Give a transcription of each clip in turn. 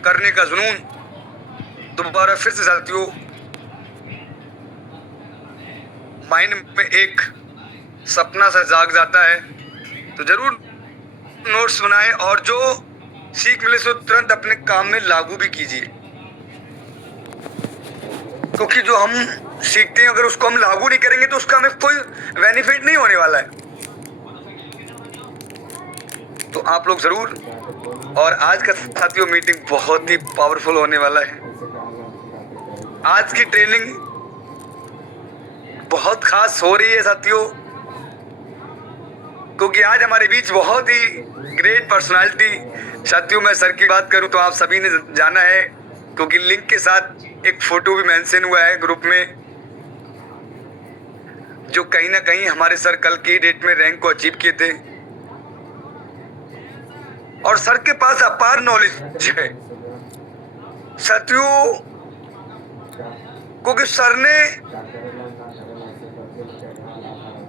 करने का जुनून दोबारा फिर से साथियों माइंड में एक सपना सा जाग जाता है। तो जरूर नोट्स बनाएं और जो सीख मिले सो तुरंत अपने काम में लागू भी कीजिए, क्योंकि जो हम सीखते हैं अगर उसको हम लागू नहीं करेंगे तो उसका हमें कोई बेनिफिट नहीं होने वाला है। तो आप लोग जरूर, और आज का साथियों मीटिंग बहुत ही पावरफुल होने वाला है। आज की ट्रेनिंग बहुत खास हो रही है साथियों, क्योंकि आज हमारे बीच बहुत ही ग्रेट पर्सनालिटी। साथियों मैं सर की बात करूं तो आप सभी ने जाना है, क्योंकि लिंक के साथ एक फोटो भी मेंशन हुआ है ग्रुप में, जो कहीं ना कहीं हमारे सर कल की डेट में रैंक को अचीव किए थे। और सर के पास अपार नॉलेज है साथियों, क्योंकि सर ने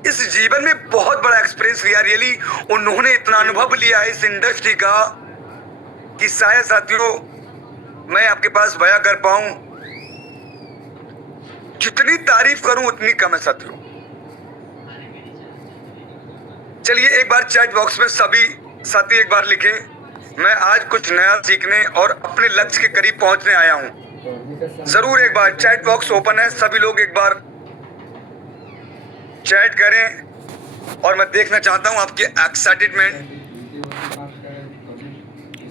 इस जीवन में बहुत बड़ा एक्सपीरियंस लिया। रियली उन्होंने इतना अनुभव लिया है इस इंडस्ट्री का कि शायद साथियों मैं आपके पास बयां कर पाऊं। जितनी तारीफ करूं उतनी कम है साथियों। चलिए एक बार चैट बॉक्स में सभी साथी एक बार लिखें, मैं आज कुछ नया सीखने और अपने लक्ष्य के करीब पहुंचने आया हूं। जरूर एक बार चैट बॉक्स ओपन है, सभी लोग एक बार चैट करें और मैं देखना चाहता हूं आपके एक्साइटेडमेंट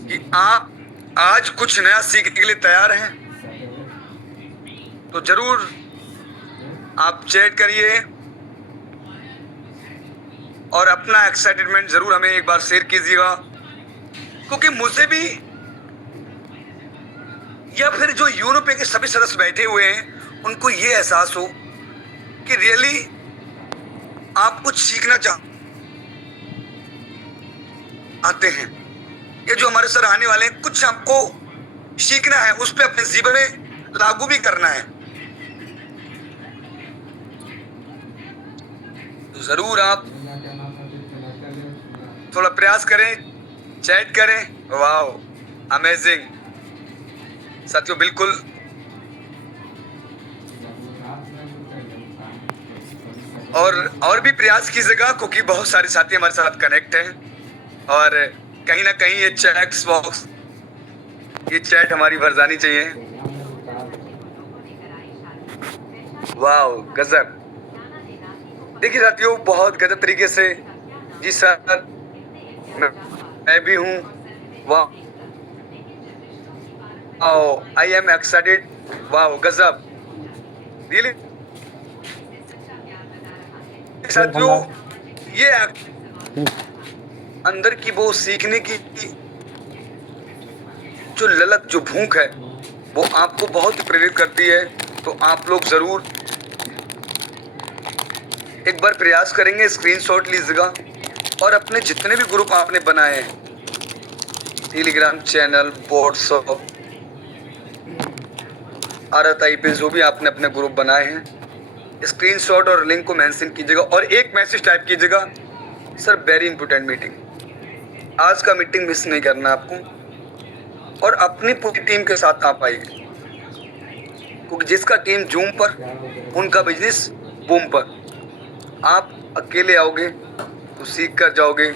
कि आप आज कुछ नया सीखने के लिए तैयार हैं। तो जरूर आप चैट करिए और अपना एक्साइटमेंट जरूर हमें एक बार शेयर कीजिएगा, क्योंकि मुझे भी या फिर जो यूरोप के सभी सदस्य बैठे हुए हैं उनको ये एहसास हो कि रियली आप कुछ सीखना चाहते हैं। ये जो हमारे सर आने वाले हैं, कुछ आपको सीखना है, उस पर अपने जीवन में लागू भी करना है। तो जरूर आप थोड़ा प्रयास करें, चैट करें। वाओ अमेजिंग साथियों, बिल्कुल और भी प्रयास कीजिएगा, क्योंकि बहुत सारे साथी हमारे साथ कनेक्ट हैं और कहीं ना कहीं ये चैट बॉक्स, ये चैट हमारी भर जानी चाहिए। वाओ गजब। देखिए साथियों बहुत गजब तरीके से, जी सर मैं भी हूँ। Wow I am excited. Wow गजब रियली साथियों, ये अंदर की वो सीखने की जो ललक, जो भूख है, वो आपको बहुत ही प्रेरित करती है। तो आप लोग जरूर एक बार प्रयास करेंगे, स्क्रीनशॉट लीजिएगा और अपने जितने भी ग्रुप आपने बनाए हैं, टेलीग्राम चैनल, व्हाट्सएप, RTI पे जो भी आपने अपने ग्रुप बनाए हैं, स्क्रीनशॉट और लिंक को मेंशन कीजिएगा और एक मैसेज टाइप कीजिएगा, सर वेरी इंपॉर्टेंट मीटिंग, आज का मीटिंग मिस नहीं करना आपको। और अपनी पूरी टीम के साथ आप आइए, क्योंकि जिसका टीम जूम पर उनका बिजनेस बूम पर। आप अकेले आओगे तो सीख कर जाओगे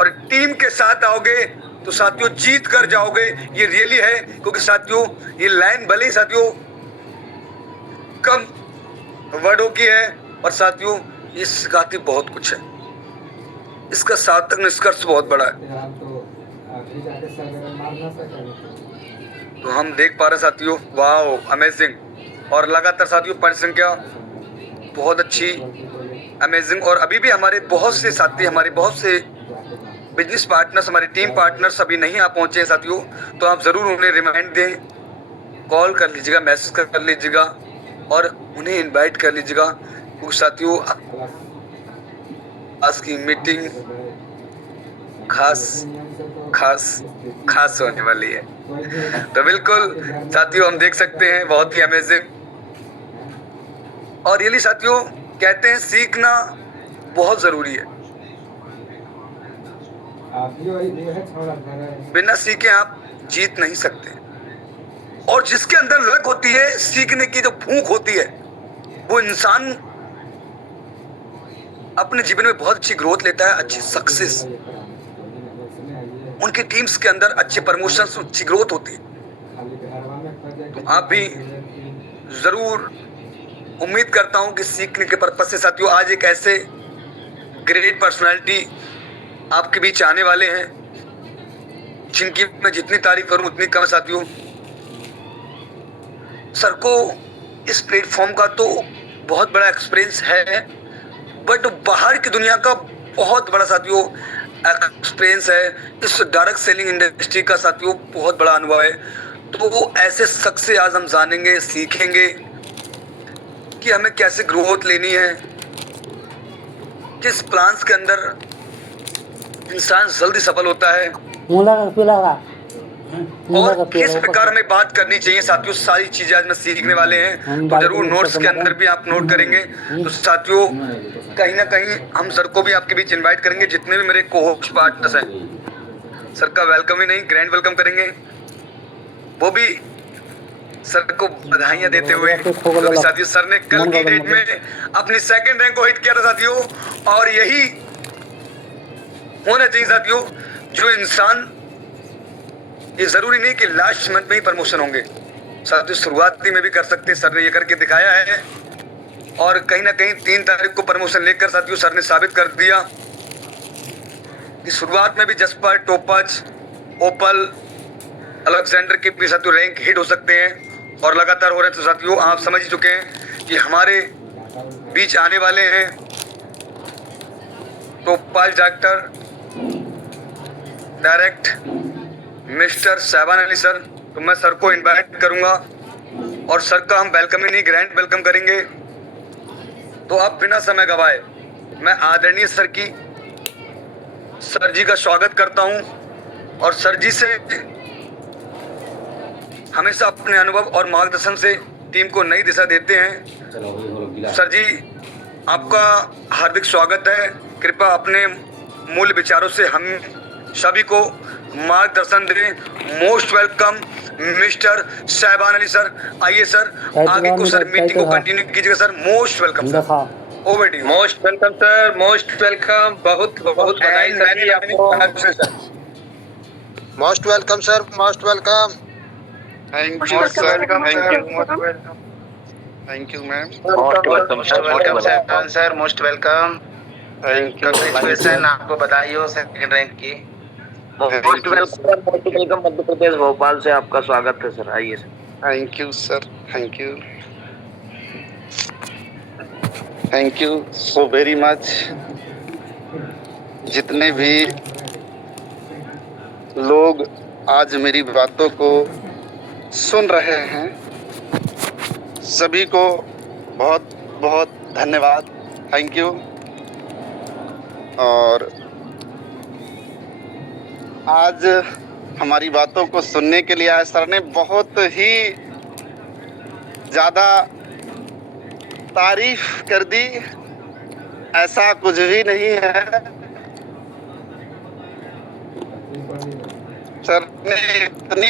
और टीम के साथ आओगे तो साथियों जीत कर जाओगे। ये रियली है, क्योंकि साथियों ये लाइन भले ही साथियों कम वर्डों की है और साथियों ये सिखाती बहुत कुछ है। इसका सार्थक निष्कर्ष बहुत बड़ा है। तो हम देख पा रहे साथियों, वाओ अमेजिंग। और लगातार साथियों पढ़ संख्या बहुत अच्छी, अमेजिंग। और अभी भी हमारे बहुत से साथी, हमारे बहुत से बिजनेस पार्टनर्स, हमारे टीम पार्टनर्स अभी नहीं आ पहुंचे हैं साथियों। तो आप जरूर उन्हें रिमाइंड दें, कॉल कर लीजिएगा, मैसेज कर लीजिएगा और उन्हें इनवाइट कर लीजिएगा, क्योंकि साथियों आज की मीटिंग खास खास खास होने वाली है। तो बिल्कुल साथियों हम देख सकते हैं, बहुत ही अमेजिंग। और रियली साथियों कहते हैं सीखना बहुत जरूरी है, बिना सीखे आप जीत नहीं सकते। और जिसके अंदर लग होती है, सीखने की जो भूख होती है, वो इंसान अपने जीवन में बहुत अच्छी ग्रोथ लेता है, अच्छी सक्सेस, उनकी टीम्स के अंदर अच्छे प्रमोशंस, अच्छी ग्रोथ होती है। तो आप भी जरूर, उम्मीद करता हूं कि सीखने के पर्पज से साथियों आज एक ऐसे ग्रेट पर्सनालिटी आपके बीच आने वाले हैं जिनकी मैं जितनी तारीफ करूं उतनी कम साथियों। सर को इस प्लेटफॉर्म का तो बहुत बड़ा एक्सपीरियंस है, बट बाहर की दुनिया का बहुत बड़ा साथियों एक्सपीरियंस है। इस डायरेक्ट सेलिंग इंडस्ट्री का साथियों बहुत बड़ा अनुभव है। तो वो ऐसे शख्स से आज हम जानेंगे, सीखेंगे कि हमें कैसे ग्रोथ लेनी है, किस प्लान्स के अंदर इंसान जल्दी सफल होता है और किस प्रकार में बात करनी चाहिए साथियों। सारी चीजें आज मैं सीखने वाले हैं, तो जरूर नोट्स के अंदर भी आप नोट करेंगे। तो साथियों कहीं ना कहीं हम सर को भी आपके बीच इनवाइट करेंगे, जितने भी मेरे को-होस्ट पार्टनर्स हैं सर का वेलकम ही नहीं ग्रैंड वेलकम करेंगे, वो भी सर को बधाइयां देते हुए। तो साथियों सर ने कल की डेट में अपनी सेकंड रैंक को हिट किया था साथियों, और यही होना चाहिए साथियों। जो इंसान, ये जरूरी नहीं कि लास्ट मंथ में ही प्रमोशन होंगे साथियों, शुरुआती में भी कर सकते हैं। सर ने ये करके दिखाया है और कहीं ना कहीं 3 तारीख को प्रमोशन लेकर साथियों सर ने साबित कर दिया कि शुरुआत में भी जसपर, टोपाज, ओपल, अलेक्जेंडर के भी साथियों रैंक हिट हो सकते हैं और लगातार हो रहे हैं। तो साथियों आप समझ ही चुके हैं कि हमारे बीच आने वाले हैं topaz doctor direct mister Shahban Ali sir. तो मैं सर को इनवाइट करूंगा और सर का हम वेलकम ही नहीं ग्रैंड वेलकम करेंगे। तो अब बिना समय गवाए मैं आदरणीय सर जी का स्वागत करता हूं और सर जी से हमेशा अपने अनुभव और मार्गदर्शन से टीम को नई दिशा देते हैं। सर जी आपका हार्दिक स्वागत है। कृपया अपने मूल विचारों से हम सभी को मार्गदर्शन दें। Most welcome mister Shahban Ali sir. आइए सर आगे को सर मीटिंग को कंटिन्यू कीजिएगा sir. Most welcome sir, over to you. Most welcome sir, most welcome. बहुत बहुत बधाई सर जी आपको। Most welcome sir, most welcome. Thank you sir, thank you, most welcome. Thank you ma'am. Most welcome sir, most welcome. Thank you, congratulation, आपको बधाई हो second rank की। Most welcome Madhya प्रदेश भोपाल से आपका स्वागत है सर। आइए sir. Thank you sir, thank you, thank you so very much. जितने भी लोग आज मेरी बातों को सुन रहे हैं सभी को बहुत बहुत धन्यवाद, थैंक यू। और आज हमारी बातों को सुनने के लिए आए सर ने बहुत ही ज़्यादा तारीफ कर दी। ऐसा कुछ भी नहीं है, सर ने इतनी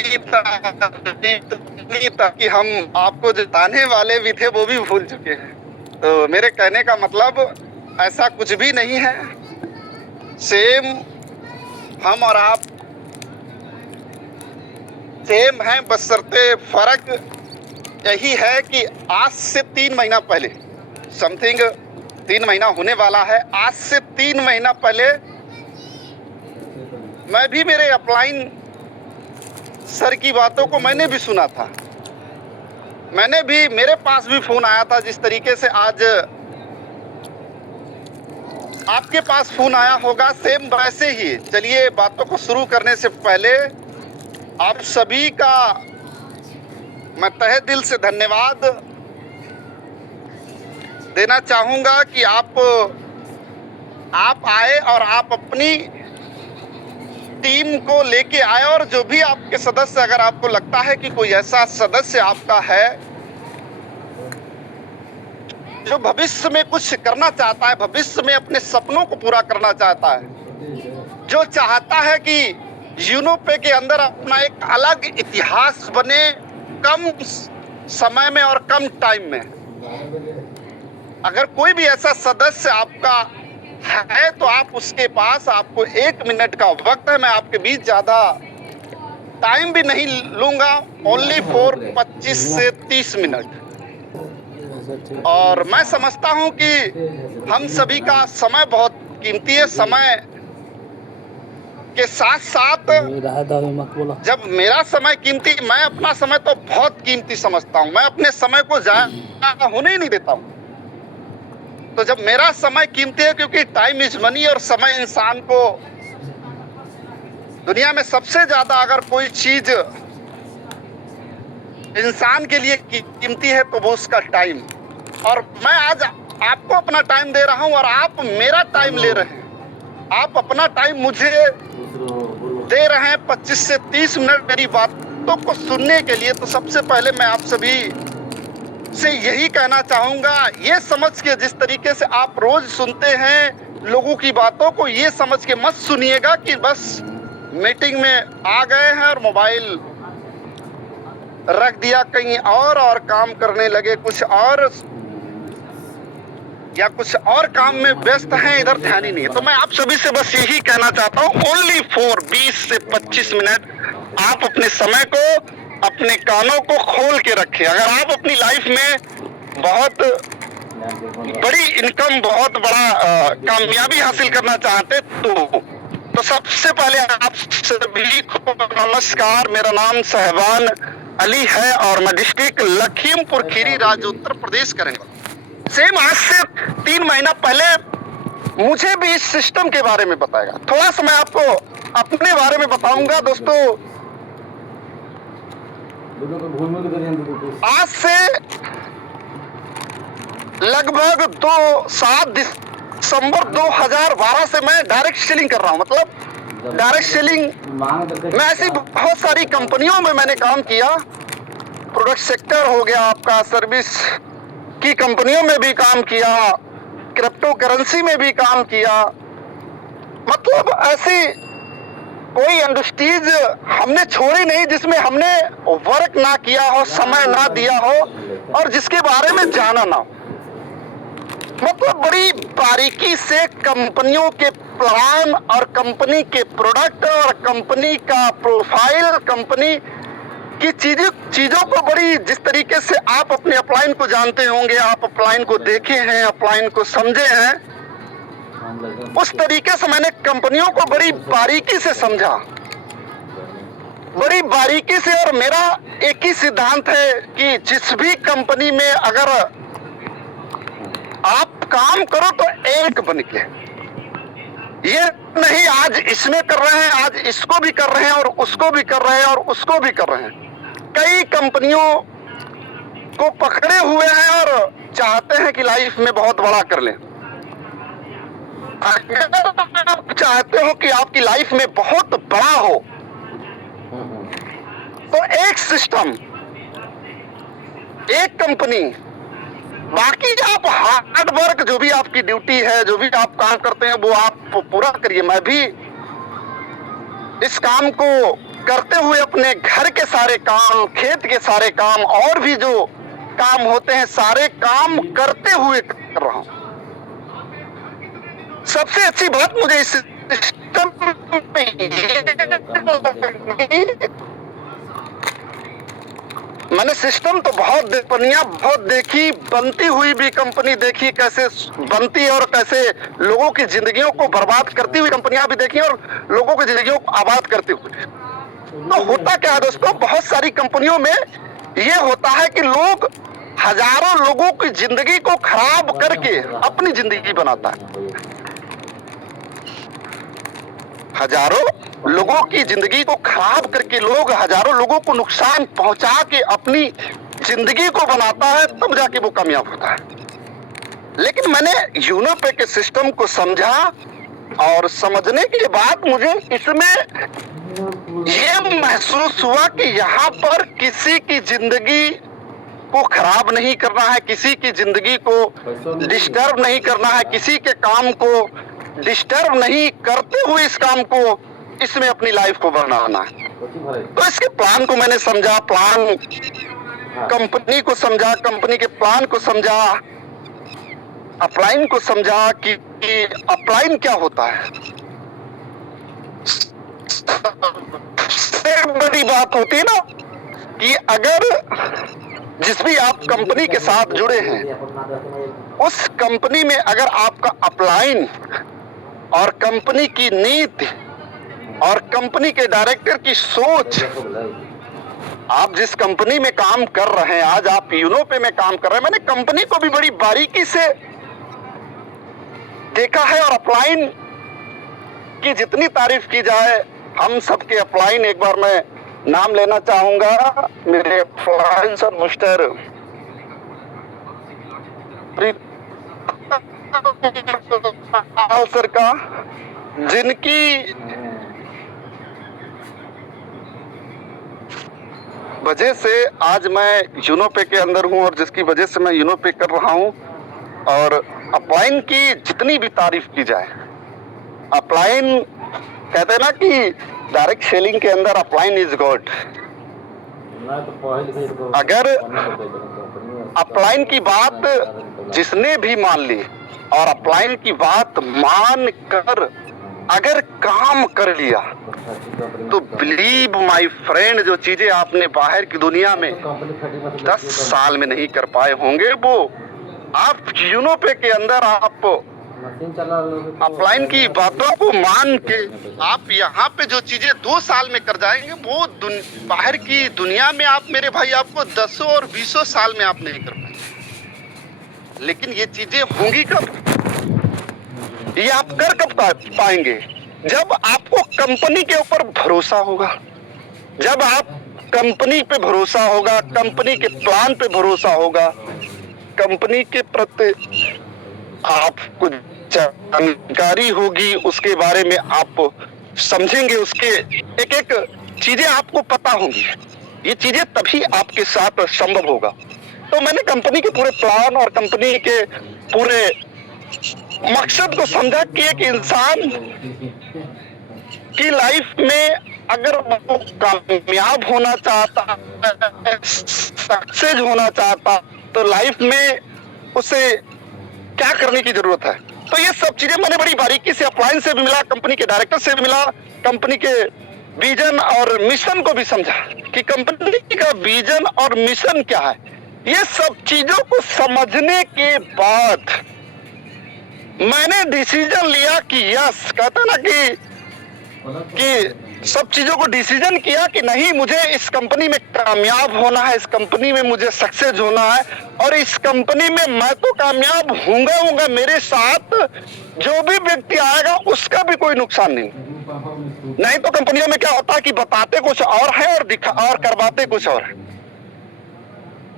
कि हम आपको जिताने वाले भी थे वो भी भूल चुके हैं। तो मेरे कहने का मतलब ऐसा कुछ भी नहीं है। सेम हम और आप सेम हैं, बशर्ते फर्क यही है कि आज से 3 महीना पहले समथिंग 3 महीना होने वाला है। आज से 3 महीना पहले मैं भी मेरे अपलाइन सर की बातों को मैंने भी सुना था। मैंने भी, मेरे पास भी फोन आया था जिस तरीके से आज आपके पास फोन आया होगा, सेम वैसे ही। चलिए बातों को शुरू करने से पहले आप सभी का मैं तहे दिल से धन्यवाद देना चाहूँगा कि आप आए और आप अपनी टीम को लेके आए। और जो भी आपके सदस्य, अगर आपको लगता है कि कोई ऐसा सदस्य आपका है जो भविष्य में कुछ करना चाहता है, भविष्य में अपने सपनों को पूरा करना चाहता है, जो चाहता है कि यूनो पे के अंदर अपना एक अलग इतिहास बने, कम समय में और कम टाइम में। अगर कोई भी ऐसा सदस्य आपका है तो आप उसके पास, आपको 1 मिनट का वक्त है। मैं आपके बीच ज्यादा टाइम भी नहीं लूंगा, ओनली फॉर 25 से 30 मिनट। और मैं समझता हूं कि हम सभी का समय बहुत कीमती है। समय के साथ साथ जब मेरा समय कीमती, मैं अपना समय तो बहुत कीमती समझता हूं। मैं अपने समय को ज़ाया होने ही नहीं देता हूं। तो जब मेरा समय कीमती है, क्योंकि टाइम इज मनी और समय इंसान को दुनिया में सबसे ज्यादा अगर कोई चीज इंसान के लिए कीमती है तो वो उसका टाइम। और मैं आज आपको अपना टाइम दे रहा हूं और आप मेरा टाइम ले रहे हैं। आप अपना टाइम मुझे दे रहे हैं 25 से 30 मिनट मेरी बातों को सुनने के लिए। तो सबसे पहले मैं आप सभी से यही कहना चाहूंगा, ये समझ के जिस तरीके से आप रोज सुनते हैं लोगों की बातों को, ये समझ के मत सुनिएगा कि बस मीटिंग में आ गए हैं और मोबाइल रख दिया कहीं और काम करने लगे कुछ और, या कुछ और काम में व्यस्त हैं, इधर ध्यान ही नहीं है। तो मैं आप सभी से बस यही कहना चाहता हूं, ओनली फॉर 20 से 25 मिनट आप अपने समय को, अपने कानों को खोल के रखें। अगर आप अपनी लाइफ में बहुत बड़ी इनकम, बहुत बड़ा कामयाबी हासिल करना चाहते तो सबसे पहले आप सभी को नमस्कार। मेरा नाम सहबान अली है और मैं डिस्ट्रिक्ट लखीमपुर खीरी, राज्य उत्तर प्रदेश करेंगे। सेम आज से 3 महीना पहले मुझे भी इस सिस्टम के बारे में बताएगा। थोड़ा सा मैं आपको अपने बारे में बताऊंगा दोस्तों। आज से लगभग 7 दिसंबर 2012 से मैं डायरेक्ट सेलिंग कर रहा हूं। मतलब डायरेक्ट सेलिंग मैं ऐसी बहुत सारी कंपनियों में मैंने काम किया। प्रोडक्ट सेक्टर हो गया आपका, सर्विस की कंपनियों में भी काम किया, क्रिप्टो करेंसी में भी काम किया। मतलब ऐसी कोई इंडस्ट्रीज हमने छोड़ी नहीं जिसमें हमने वर्क ना किया हो, समय ना दिया हो और जिसके बारे में जाना ना हो। मतलब बड़ी बारीकी से कंपनियों के प्लान और कंपनी के प्रोडक्ट और कंपनी का प्रोफाइल, कंपनी की चीजों को बड़ी, जिस तरीके से आप अपने अपलाइन को जानते होंगे, आप अपलाइन को देखे हैं, अपलाइन को समझे हैं, उस तरीके से मैंने कंपनियों को बड़ी बारीकी से समझा, बड़ी बारीकी से। और मेरा एक ही सिद्धांत है कि जिस भी कंपनी में अगर आप काम करो तो एक बन के, ये नहीं आज इसमें कर रहे हैं, आज इसको भी कर रहे हैं और उसको भी कर रहे हैं और उसको भी कर रहे हैं। कई कंपनियों को पकड़े हुए हैं और चाहते हैं कि लाइफ में बहुत बड़ा कर लें। अगर आप चाहते हो कि आपकी लाइफ में बहुत बड़ा हो तो एक सिस्टम, एक कंपनी, बाकी आप हार्ड वर्क, जो भी आपकी ड्यूटी है, जो भी आप काम करते हैं वो आप पूरा करिए। मैं भी इस काम को करते हुए अपने घर के सारे काम, खेत के सारे काम और भी जो काम होते हैं सारे काम करते हुए कर रहा हूं। सबसे अच्छी बात मुझे इस सिस्टम मैंने सिस्टम तो बहुत कंपनियां बहुत देखी, बनती हुई भी कंपनी देखी, कैसे बनती और कैसे लोगों की जिंदगियों को बर्बाद करती हुई कंपनियां भी देखी और लोगों की जिंदगियों को आबाद करती हुई। तो होता क्या है दोस्तों, बहुत सारी कंपनियों में ये होता है कि लोग हजारों लोगों की जिंदगी को खराब करके अपनी जिंदगी बनाता है। हजारों लोगों की जिंदगी को खराब करके लोग हजारों लोगों को नुकसान पहुंचा के अपनी जिंदगी को बनाता है, तब जाके वो कामयाब होता है। लेकिन मैंने यूनोपे के सिस्टम को समझा और समझने के बाद मुझे इसमें ये महसूस हुआ कि यहाँ पर किसी की जिंदगी को खराब नहीं करना है, किसी की जिंदगी को डिस्टर्ब नहीं करना है, किसी के काम को डिस्टर्ब नहीं करते हुए इस काम को, इसमें अपनी लाइफ को बनाना है। तो इसके प्लान को मैंने समझा, प्लान कंपनी को समझा, कंपनी के प्लान को समझा, अपलाइन को समझा कि अपलाइन क्या होता है। सबसे बड़ी बात होती है ना कि अगर जिस भी आप कंपनी के साथ जुड़े हैं, उस कंपनी में अगर आपका अपलाइन और कंपनी की नीति और कंपनी के डायरेक्टर की सोच, आप जिस कंपनी में काम कर रहे हैं, आज आप यूनोपे में काम कर रहे हैं, मैंने कंपनी को भी बड़ी बारीकी से देखा है। और अपलाइन की जितनी तारीफ की जाए, हम सबके अपलाइन, एक बार मैं नाम लेना चाहूंगा मेरे अपलाइन सर मिस्टर सर का, जिनकी वजह से आज मैं यूनोपे के अंदर हूं और जिसकी वजह से मैं यूनोपे कर रहा हूं। और अपलाइन की जितनी भी तारीफ की जाए, अपलाइन कहते हैं ना कि डायरेक्ट सेलिंग के अंदर अपलाइन इज गॉड। अगर अपलाइन की बात जिसने भी मान ली और अपलाइन की बात मान कर अगर काम कर लिया, तो बिलीव माय फ्रेंड, जो चीजें आपने बाहर की दुनिया में 10 साल में नहीं कर पाए होंगे, वो आप यूनोपे के अंदर आप अपलाइन की बातों को मान के आप यहाँ पे जो चीजें 2 साल में कर जाएंगे, वो बाहर की दुनिया में आप मेरे भाई आपको 10 और 20 साल में आप नहीं कर पाएंगे। लेकिन ये चीजें होंगी कब? ये आप कर कब पाएंगे? जब आपको कंपनी के ऊपर भरोसा होगा, जब आप कंपनी पे भरोसा होगा, कंपनी के प्लान पे भरोसा होगा, कंपनी के प्रति आपको जानकारी होगी, उसके बारे में आप समझेंगे, उसके एक एक चीजें आपको पता होंगी। ये चीजें तभी आपके साथ संभव होगा। तो मैंने कंपनी के पूरे प्लान और कंपनी के पूरे मकसद को समझा कि एक इंसान की लाइफ में अगर वो कामयाब होना चाहता है, सक्सेस होना चाहता, तो लाइफ में उसे क्या करने की जरूरत है। तो ये सब चीजें मैंने बड़ी बारीकी से अपलाइन से भी मिला, कंपनी के डायरेक्टर से भी मिला, कंपनी के विजन और मिशन को भी समझा कि कंपनी का विजन और मिशन क्या है। ये सब चीजों को समझने के बाद मैंने डिसीजन लिया कि यस, कहता ना कि सब चीजों को डिसीजन किया कि नहीं, मुझे इस कंपनी में कामयाब होना है, इस कंपनी में मुझे सक्सेस होना है, और इस कंपनी में मैं तो कामयाब होऊंगा। मेरे साथ जो भी व्यक्ति आएगा उसका भी कोई नुकसान नहीं। तो कंपनियों में क्या होता है कि बताते कुछ और है और करवाते कुछ और है।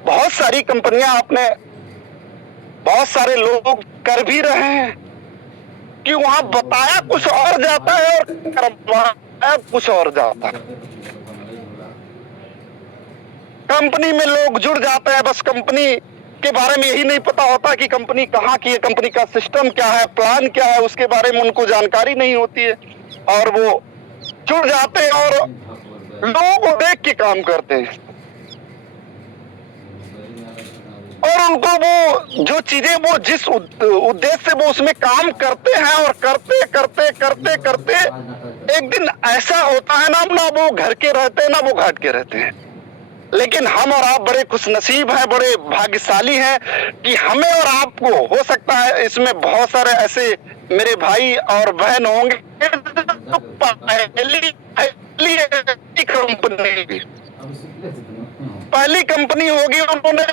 बहुत सारी कंपनियां आपने, बहुत सारे लोग कर भी रहे हैं कि वहां बताया कुछ और जाता है और करवाया कुछ और जाता है। कंपनी में लोग जुड़ जाते हैं, बस कंपनी के बारे में यही नहीं पता होता कि कंपनी कहाँ की है, कंपनी का सिस्टम क्या है, प्लान क्या है, उसके बारे में उनको जानकारी नहीं होती है, और वो जुड़ जाते हैं और लोगों को देख के काम करते हैं। और उनको वो जो चीजें, वो जिस उद्देश्य से वो उसमें काम करते हैं, और करते करते करते करते एक दिन ऐसा होता है ना वो घर के रहते हैं, ना वो घाट के रहते हैं। लेकिन हम और आप बड़े खुशनसीब हैं, बड़े भाग्यशाली हैं कि हमें और आपको, हो सकता है इसमें बहुत सारे ऐसे मेरे भाई और बहन होंगे तो पहली कंपनी होगी, उन्होंने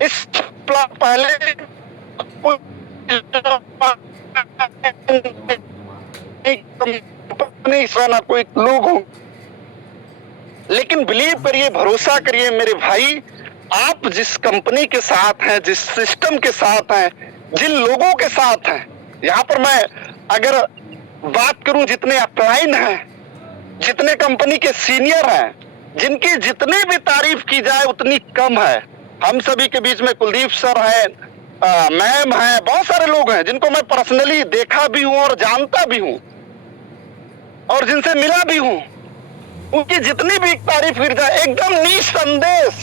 इस पहले कंपनी ना कोई लोग हों, लेकिन बिलीव करिए, भरोसा करिए मेरे भाई, आप जिस कंपनी के साथ हैं, जिस सिस्टम के साथ हैं, जिन लोगों के साथ हैं, यहाँ पर मैं अगर बात करूं, जितने अपलाइन हैं, जितने कंपनी के सीनियर हैं, जिनकी जितनी भी तारीफ की जाए उतनी कम है। हम सभी के बीच में कुलदीप सर हैं, मैम हैं, बहुत सारे लोग हैं जिनको मैं पर्सनली देखा भी हूं और जानता भी हूं और जिनसे मिला भी हूं। उनकी जितनी भी तारीफ की जाए, एकदम निसंदेश,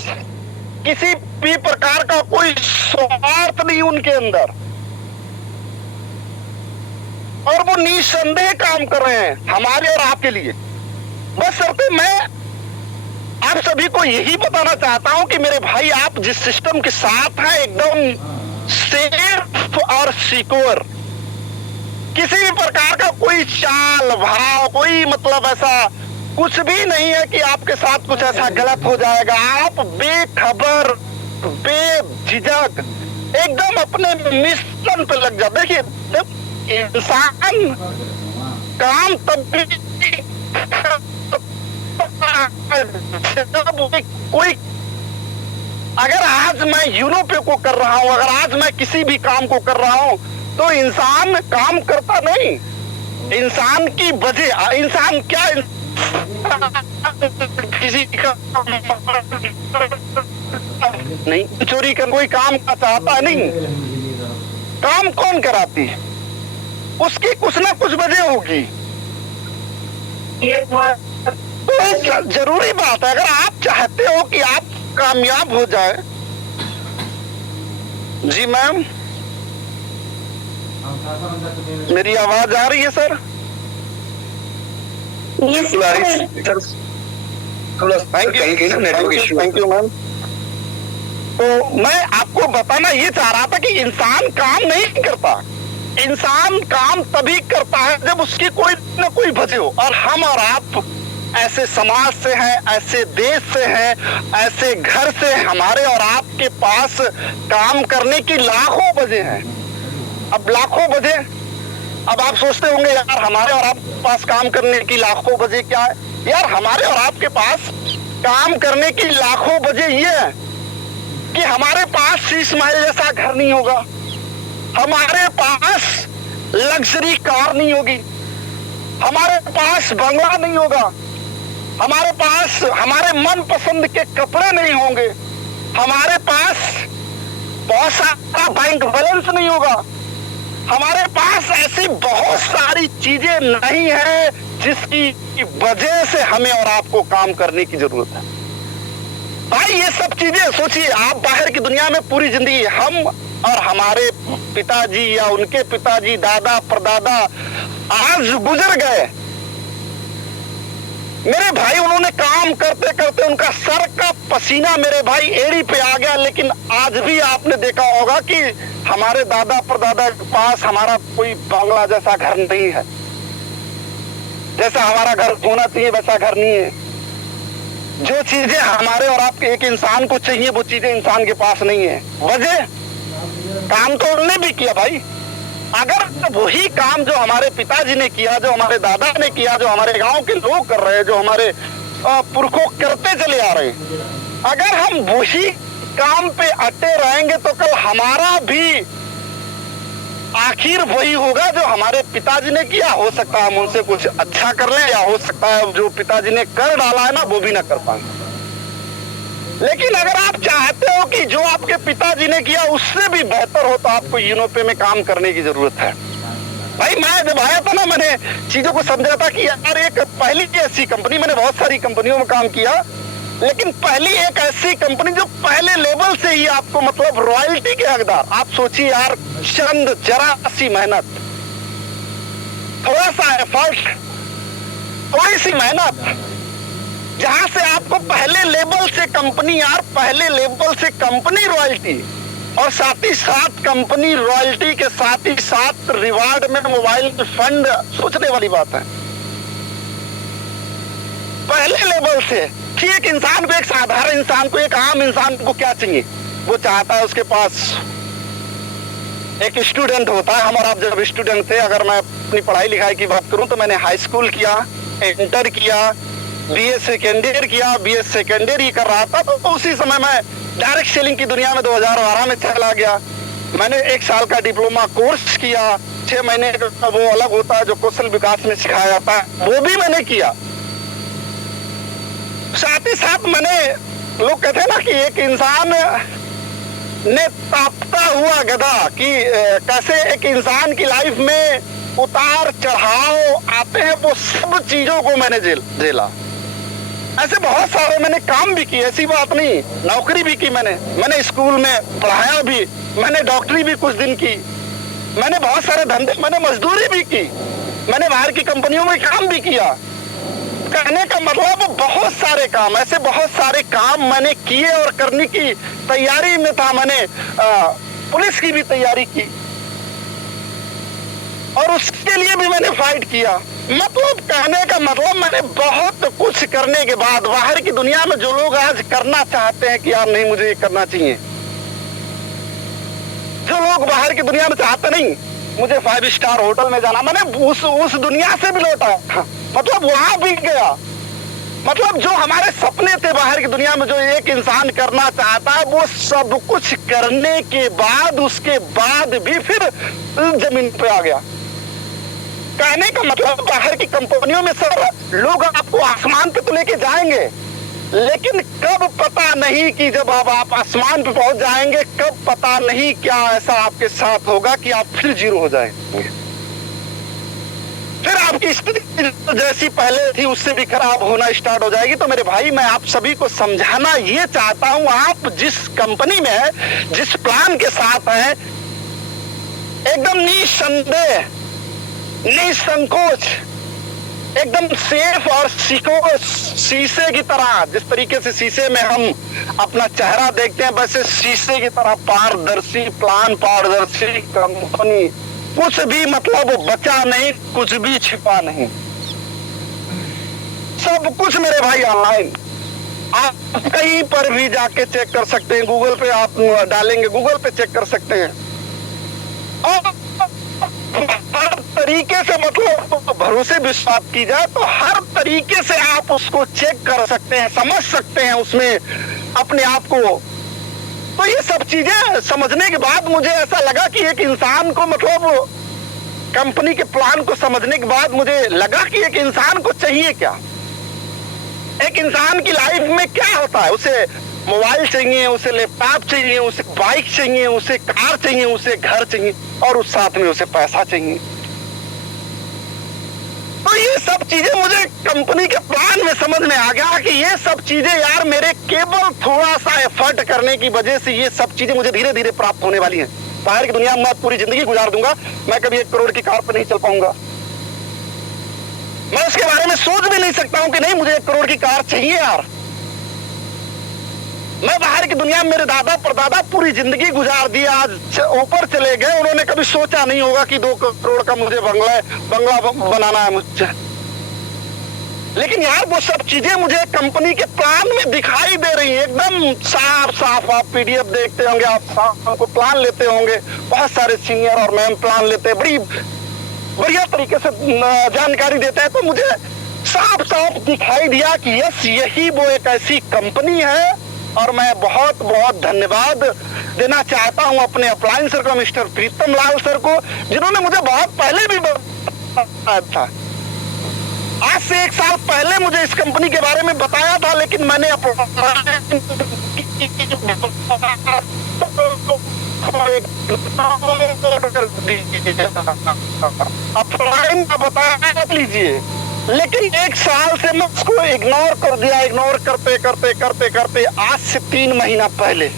किसी भी प्रकार का कोई स्वार्थ नहीं उनके अंदर, और वो निसंदेह काम कर रहे हैं हमारे और आपके लिए। बस सिर्फ मैं आप सभी को यही बताना चाहता हूं कि मेरे भाई, आप जिस सिस्टम के साथ हैं एकदम सेफ और सिक्योर, किसी भी प्रकार का कोई चाल भाव, कोई मतलब ऐसा कुछ भी नहीं है कि आपके साथ कुछ ऐसा गलत हो जाएगा। आप बेखबर, बेझिझक एकदम अपने मिशन पे लग जाए। देखिए, इंसान काम तब कोई, अगर आज मैं यूरोप को कर रहा हूं, अगर आज मैं किसी भी काम को कर रहा हूं, तो इंसान काम करता नहीं, इंसान की वजह, इंसान क्या किसी का नहीं, चोरी कर कोई काम का चाहता नहीं, काम कौन कराती है, उसकी कुछ ना कुछ वजह होगी। तो जरूरी बात है, अगर आप चाहते हो कि आप कामयाब हो जाए। जी मैम, मेरी आवाज आ रही है सर? Thank you ma'am. तो मैं आपको बताना ये चाह रहा था कि इंसान काम नहीं करता, इंसान काम तभी करता है जब उसकी कोई न कोई वजह हो। और हम और आप ऐसे समाज से हैं, ऐसे देश से हैं, ऐसे घर से, हमारे और आपके पास काम करने की लाखों वजह हैं। अब लाखों वजह, अब आप सोचते होंगे यार हमारे और आपके पास काम करने की लाखों वजह क्या है? यार हमारे और आपके पास काम करने की लाखों वजह ये है कि हमारे पास शीश महल जैसा घर नहीं होगा, हमारे पास लग्जरी कार नहीं होगी, हमारे पास बंगला नहीं होगा, हमारे पास हमारे मन पसंद के कपड़े नहीं होंगे, हमारे पास बहुत सारा बैंक बैलेंस नहीं होगा, हमारे पास ऐसी बहुत सारी चीजें नहीं है जिसकी वजह से हमें और आपको काम करने की जरूरत है। भाई ये सब चीजें सोचिए, आप बाहर की दुनिया में पूरी जिंदगी, हम और हमारे पिताजी या उनके पिताजी, दादा परदादा आज गुजर गए मेरे भाई, उन्होंने काम करते करते उनका सर का पसीना मेरे भाई एड़ी पे आ गया। लेकिन आज भी आपने देखा होगा कि हमारे दादा परदादा के पास हमारा कोई बंगला जैसा घर नहीं है, जैसा हमारा घर होना चाहिए वैसा घर नहीं है। जो चीजें हमारे और आपके एक इंसान को चाहिए वो चीजें इंसान के पास नहीं है। वजह, काम तो उन्होंने भी किया भाई। अगर वही काम जो हमारे पिताजी ने किया, जो हमारे दादा ने किया, जो हमारे गांव के लोग कर रहे हैं, जो हमारे पुरखों करते चले आ रहे हैं, अगर हम वही काम पे अटे रहेंगे तो कल हमारा भी आखिर वही होगा जो हमारे पिताजी ने किया। हो सकता है हम उनसे कुछ अच्छा कर लें, या हो सकता है जो पिताजी ने कर डाला है ना वो भी ना कर पाए। लेकिन अगर आप चाहते हो कि जो आपके पिताजी ने किया उससे भी बेहतर हो तो आपको यूरोपे में काम करने की जरूरत है। भाई मैं जब आया था ना, मैंने चीजों को समझा था कि यार एक पहली ऐसी कंपनी, मैंने बहुत सारी कंपनियों में काम किया, लेकिन पहली एक ऐसी कंपनी जो पहले लेवल से ही आपको मतलब रॉयल्टी के हकदार। आप सोचिए यार, चंद जरा सी मेहनत, थोड़ा सा एफर्ट, थोड़ी सी मेहनत, जहां से आपको पहले लेवल से कंपनी, यार पहले लेवल से कंपनी रॉयल्टी, और साथ ही साथ कंपनी रॉयल्टी के साथ ही साथ रिवार्ड में मोबाइल फंड। सोचने वाली बात है, पहले लेवल से कि एक इंसान को, एक साधारण इंसान को, एक आम इंसान को क्या चाहिए? वो चाहता है उसके पास एक स्टूडेंट होता है। हम और आप जब स्टूडेंट थे, अगर मैं अपनी पढ़ाई लिखाई की बात करूं तो मैंने हाई स्कूल किया, इंटर किया, बीए सेकेंड ईयर किया, बीए सेकेंड ईयर ही कर रहा था, तो उसी समय मैं डायरेक्ट सेलिंग की दुनिया में 2012 में चला गया। मैंने 1 साल का डिप्लोमा कोर्स किया, 6 महीने का वो अलग होता है जो कौशल विकास में सिखाया जाता है, वो भी मैंने किया। साथ ही साथ मैंने, लोग कहते हैं ना कि एक इंसान ने तापता हुआ गधा, कि कैसे एक इंसान की लाइफ में उतार चढ़ाव आते हैं, वो सब चीजों को मैंने झेला। ऐसे बहुत सारे मैंने काम भी किए, ऐसी बात नहीं, नौकरी भी की मैंने स्कूल में पढ़ाया भी, मैंने डॉक्टरी भी कुछ दिन की, मैंने बहुत सारे धंधे, मैंने मजदूरी भी की, मैंने बाहर की कंपनियों में काम भी किया। कहने का मतलब बहुत सारे काम, ऐसे बहुत सारे काम मैंने किए और करने की तैयारी में था। मैंने पुलिस की भी तैयारी की और उसके लिए भी मैंने फाइट किया। मतलब कहने का मतलब मैंने बहुत कुछ करने के बाद बाहर की दुनिया में जो लोग आज करना चाहते हैं कि यार नहीं मुझे ये करना चाहिए, जो लोग बाहर की दुनिया में चाहते नहीं मुझे 5 स्टार होटल में जाना, मैंने उस दुनिया से भी लौटा, मतलब वहां भी गया। मतलब जो हमारे सपने थे बाहर की दुनिया में, जो एक इंसान करना चाहता है, वो सब कुछ करने के बाद उसके बाद भी फिर जमीन पे आ गया। कहने का मतलब बाहर की कंपनियों में सर लोग आपको आसमान पे तो लेके जाएंगे, लेकिन कब पता नहीं कि जब आप आसमान पे पहुंच जाएंगे, कब पता नहीं क्या ऐसा आपके साथ होगा कि आप फिर जीरो हो जाएंगे, फिर आपकी स्थिति जैसी पहले थी उससे भी खराब होना स्टार्ट हो जाएगी। तो मेरे भाई मैं आप सभी को समझाना ये चाहता हूं, आप जिस कंपनी में है, जिस प्लान के साथ है, एकदम निसंदेह, निसंकोच, एकदम सेफ और शीशे की तरह, जिस तरीके से शीशे में हम अपना चेहरा देखते हैं, वैसे शीशे की तरह पारदर्शी प्लान, पारदर्शी कंपनी, कुछ भी मतलब बचा नहीं, कुछ भी छिपा नहीं, सब कुछ मेरे भाई ऑनलाइन। आप कहीं पर भी जाके चेक कर सकते हैं, गूगल पे आप डालेंगे, गूगल पे चेक कर सकते हैं, और हर तरीके से मतलब भरोसे विश्वास की जाए तो हर तरीके से आप उसको चेक कर सकते हैं, समझ सकते हैं उसमें अपने आप को। तो ये सब चीजें समझने के बाद मुझे ऐसा लगा कि एक इंसान को मतलब कंपनी के प्लान को समझने के बाद मुझे लगा कि एक इंसान को चाहिए क्या, एक इंसान की लाइफ में क्या होता है। उसे मोबाइल चाहिए, उसे लैपटॉप चाहिए, उसे बाइक चाहिए, उसे कार चाहिए, उसे घर चाहिए, और उस साथ में उसे पैसा चाहिए। तो ये सब चीजें मुझे कंपनी के प्लान में समझ में आ गया कि ये सब चीजें यार मेरे केवल थोड़ा सा एफर्ट करने की वजह से ये सब चीजें मुझे धीरे धीरे प्राप्त होने वाली हैं। बाहर की दुनिया में मैं पूरी जिंदगी गुजार दूंगा, मैं कभी 1 करोड़ की कार पर नहीं चल पाऊंगा, मैं उसके बारे में सोच भी नहीं सकता हूं कि नहीं मुझे 1 करोड़ की कार चाहिए यार। मैं बाहर की दुनिया में मेरे दादा परदादा पूरी जिंदगी गुजार दी, आज ऊपर चले गए, उन्होंने कभी सोचा नहीं होगा कि 2 करोड़ का मुझे बंगला बनाना है मुझे। लेकिन यार वो सब चीजें मुझे कंपनी के प्लान में दिखाई दे रही है, एकदम साफ साफ। आप पीडीएफ देखते होंगे, आप साफ को प्लान लेते होंगे, बहुत सारे सीनियर और मैम प्लान लेते हैं, बड़ी बढ़िया तरीके से जानकारी देते हैं। तो मुझे साफ साफ दिखाई दिया कि यस यही वो एक ऐसी कंपनी है, और मैं बहुत बहुत धन्यवाद देना चाहता हूं अपने अपलाइन सर को, मिस्टर प्रीतम लाल सर को, जिन्होंने मुझे बहुत पहले भी बताया था। आज से 1 साल पहले मुझे इस कंपनी के बारे में बताया था, लेकिन मैंने अपलाइन का बताया लीजिए, लेकिन 1 साल से मैं उसको इग्नोर कर दिया। इग्नोर करते करते करते करते आज से 3 महीना पहले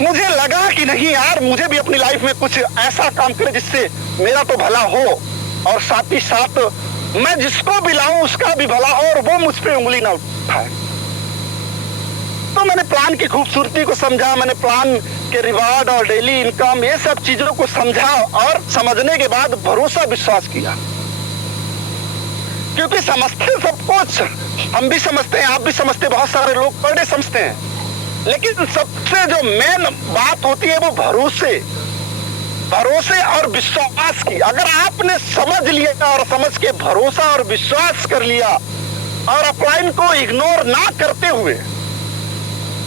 मुझे लगा कि नहीं यार मुझे भी अपनी लाइफ में कुछ ऐसा काम करे जिससे मेरा तो भला हो, और साथ ही साथ मैं जिसको भी लाऊं उसका भी भला हो, और वो मुझ पे उंगली ना उठाए। तो मैंने प्लान की खूबसूरती को समझा, मैंने प्लान के रिवार्ड और डेली इनकम ये सब चीजों को समझा, और समझने के बाद भरोसा विश्वास किया। क्योंकि समझते सब कुछ, हम भी समझते हैं, आप भी समझते, बहुत सारे लोग पर डे समझते हैं, लेकिन सबसे जो मेन बात होती है वो भरोसे और विश्वास की। अगर आपने समझ लिया और समझ के भरोसा और विश्वास कर लिया, और अपलाइन को इग्नोर ना करते हुए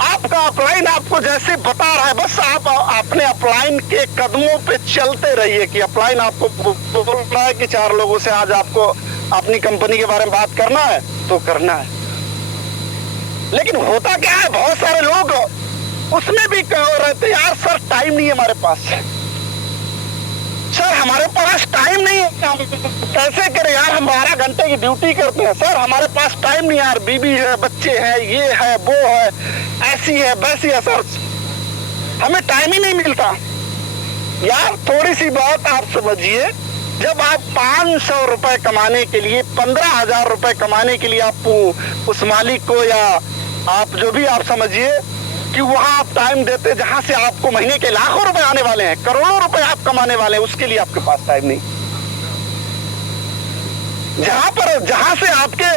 आपका अपलाइन आपको जैसे बता रहा है, बस आप अपने अपलाइन के कदमों पे चलते रहिए कि अपलाइन आपको बोल रहा है कि 4 लोगों से आज आपको अपनी कंपनी के बारे में बात करना है तो करना है। लेकिन होता क्या है, बहुत सारे लोग उसमें भी रहते यार सर टाइम नहीं है हमारे पास, सर सर हमारे पास टाइम नहीं है, हम कैसे करें यार, हम 12 घंटे की ड्यूटी करते हैं सर, हमारे पास टाइम नहीं यार, बीबी है, बच्चे हैं, ये है, वो है, ऐसी है, वैसी है सर, हमें टाइम ही नहीं मिलता। यार थोड़ी सी बात आप समझिए, जब आप 500 रुपए कमाने के लिए, 15,000 रुपए कमाने के लिए आप उस मालिक को, या आप जो भी आप समझिए कि वहां आप टाइम देते जहां से आपको महीने के लाखों रुपए आने वाले हैं, करोड़ों रुपए आप कमाने वाले हैं, उसके लिए आपके पास टाइम नहीं। जहां से आपके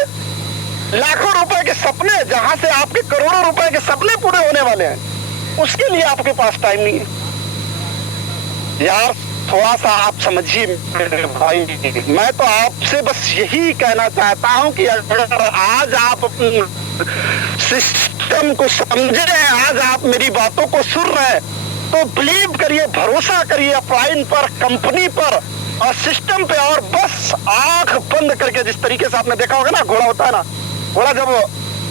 लाखों रुपए के सपने, जहां से आपके करोड़ों रुपए के सपने पूरे होने वाले हैं, उसके लिए आपके पास टाइम नहीं है। यार थोड़ा सा आप समझिए मेरे भाई, मैं तो आपसे बस यही कहना चाहता हूं कि अगर आज आप अपने सिस्टम को समझ रहे हैं, आज आप मेरी बातों को सुन रहे हैं, तो बिलीव करिए, भरोसा करिए अपलाइन पर, कंपनी पर और सिस्टम पे, और बस आंख बंद करके, जिस तरीके से आपने देखा होगा ना, घोड़ा होता है ना, घोड़ा जब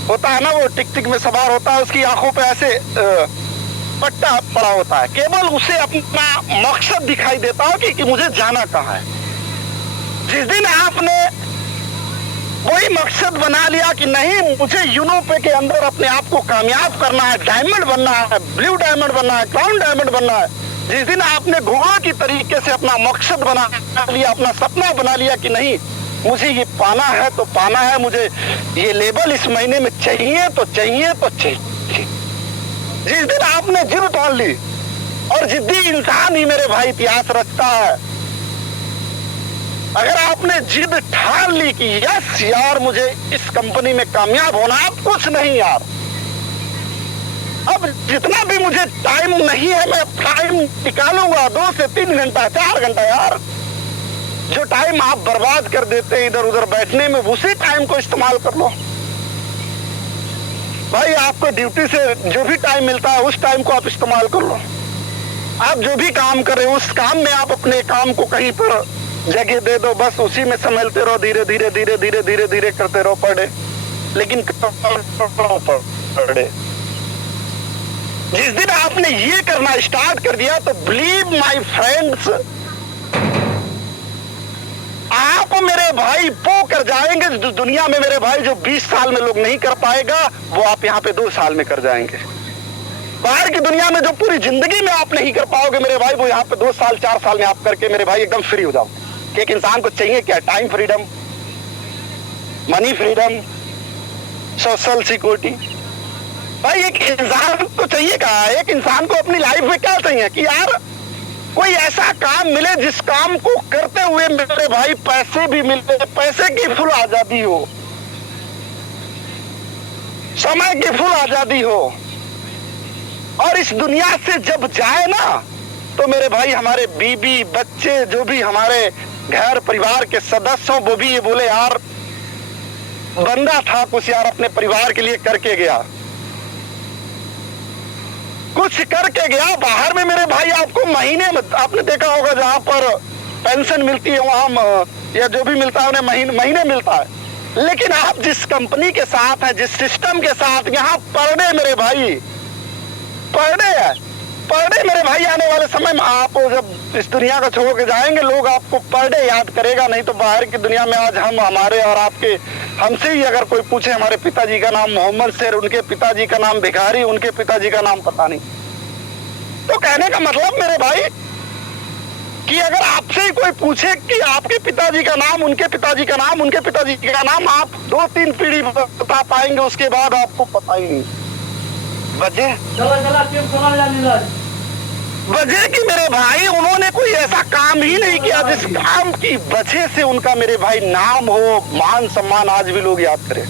होता है ना, वो टिक टिक में सवार होता है, उसकी आंखों पे ऐसे पट्टा पड़ा होता है, केवल उसे अपना मकसद दिखाई देता है कि मुझे जाना कहाँ है। जिस दिन आपने वही मकसद बना लिया कि नहीं, मुझे यूरोप के अंदर अपने आप को कामयाब करना है, डायमंड बनना है, ब्लू डायमंड बनना है, क्राउन डायमंड बनना है, जिस दिन आपने घोड़ा की तरीके से अपना मकसद बना लिया, अपना सपना बना लिया कि नहीं, मुझे ये पाना है तो पाना है, मुझे ये लेवल इस महीने में चाहिए तो चाहिए तो चाहिए, जिस दिन आपने जिद ठान ली, और जिद्दी इंसान ही मेरे भाई इतिहास रचता है, अगर आपने जिद ठान ली कि यस यार मुझे इस कंपनी में कामयाब होना है, अब कुछ नहीं यार, अब जितना भी मुझे टाइम नहीं है मैं टाइम निकालूंगा, 2 से 3 घंटा 4 घंटा यार, जो टाइम आप बर्बाद कर देते हैं इधर उधर बैठने में, उसी टाइम को इस्तेमाल कर लो भाई। आपको ड्यूटी से जो भी टाइम मिलता है उस टाइम को आप इस्तेमाल कर लो। आप जो भी काम कर रहे हो उस काम में आप अपने काम को कहीं पर जगह दे दो, बस उसी में संभलते रहो, धीरे धीरे धीरे धीरे धीरे धीरे करते रहो पर डे, लेकिन पर डे। जिस दिन आपने ये करना स्टार्ट कर दिया तो बिलीव माय फ्रेंड्स, आप मेरे भाई वो कर जाएंगे जो दुनिया में मेरे भाई जो 20 साल में लोग नहीं कर पाएगा, वो आप यहाँ पे 2 साल में कर जाएंगे। बाहर की दुनिया में जो पूरी जिंदगी में आप नहीं कर पाओगे मेरे भाई, वो यहाँ पे 2 साल 4 साल में आप करके मेरे भाई एकदम फ्री हो जाओ। कि एक इंसान को चाहिए क्या? Time freedom, money freedom, social security. भाई एक इंसान को चाहिए क्या? एक इंसान को अपनी लाइफ में क्या चाहिए कि यार कोई ऐसा काम मिले जिस काम को करते हुए मेरे भाई पैसे भी मिले, पैसे की फुल आजादी हो, समय की फुल आजादी हो, और इस दुनिया से जब जाए ना तो मेरे भाई हमारे बीबी बच्चे जो भी हमारे घर परिवार के सदस्य हो वो भी ये बोले यार बंदा था कुछ यार अपने परिवार के लिए करके गया, कुछ करके गया। बाहर में मेरे भाई आपको महीने में आपने देखा होगा जहां पर पेंशन मिलती है वहां या जो भी मिलता है उन्हें महीने मिलता है, लेकिन आप जिस कंपनी के साथ हैं, जिस सिस्टम के साथ, यहाँ पर डे मेरे भाई पर डे है। पर डे मेरे भाई आने वाले समय में आप जब इस दुनिया को छोड़ के जाएंगे लोग आपको पर डे याद करेगा, नहीं तो बाहर की दुनिया में आज हम हमारे और आपके हमसे ही अगर कोई पूछे हमारे पिताजी का नाम मोहम्मद शेर, उनके पिताजी का नाम भिखारी, उनके पिताजी का नाम पता नहीं। तो कहने का मतलब मेरे भाई कि अगर आपसे ही कोई पूछे कि आपके पिताजी का नाम, उनके पिताजी का नाम, उनके पिताजी का नाम, आप 2-3 पीढ़ी बता पाएंगे, उसके बाद आपको पता ही नहीं। वजह कि मेरे भाई उन्होंने कोई ऐसा काम ही नहीं किया जिस काम की वजह से उनका मेरे भाई नाम हो, मान सम्मान आज भी लोग याद करें।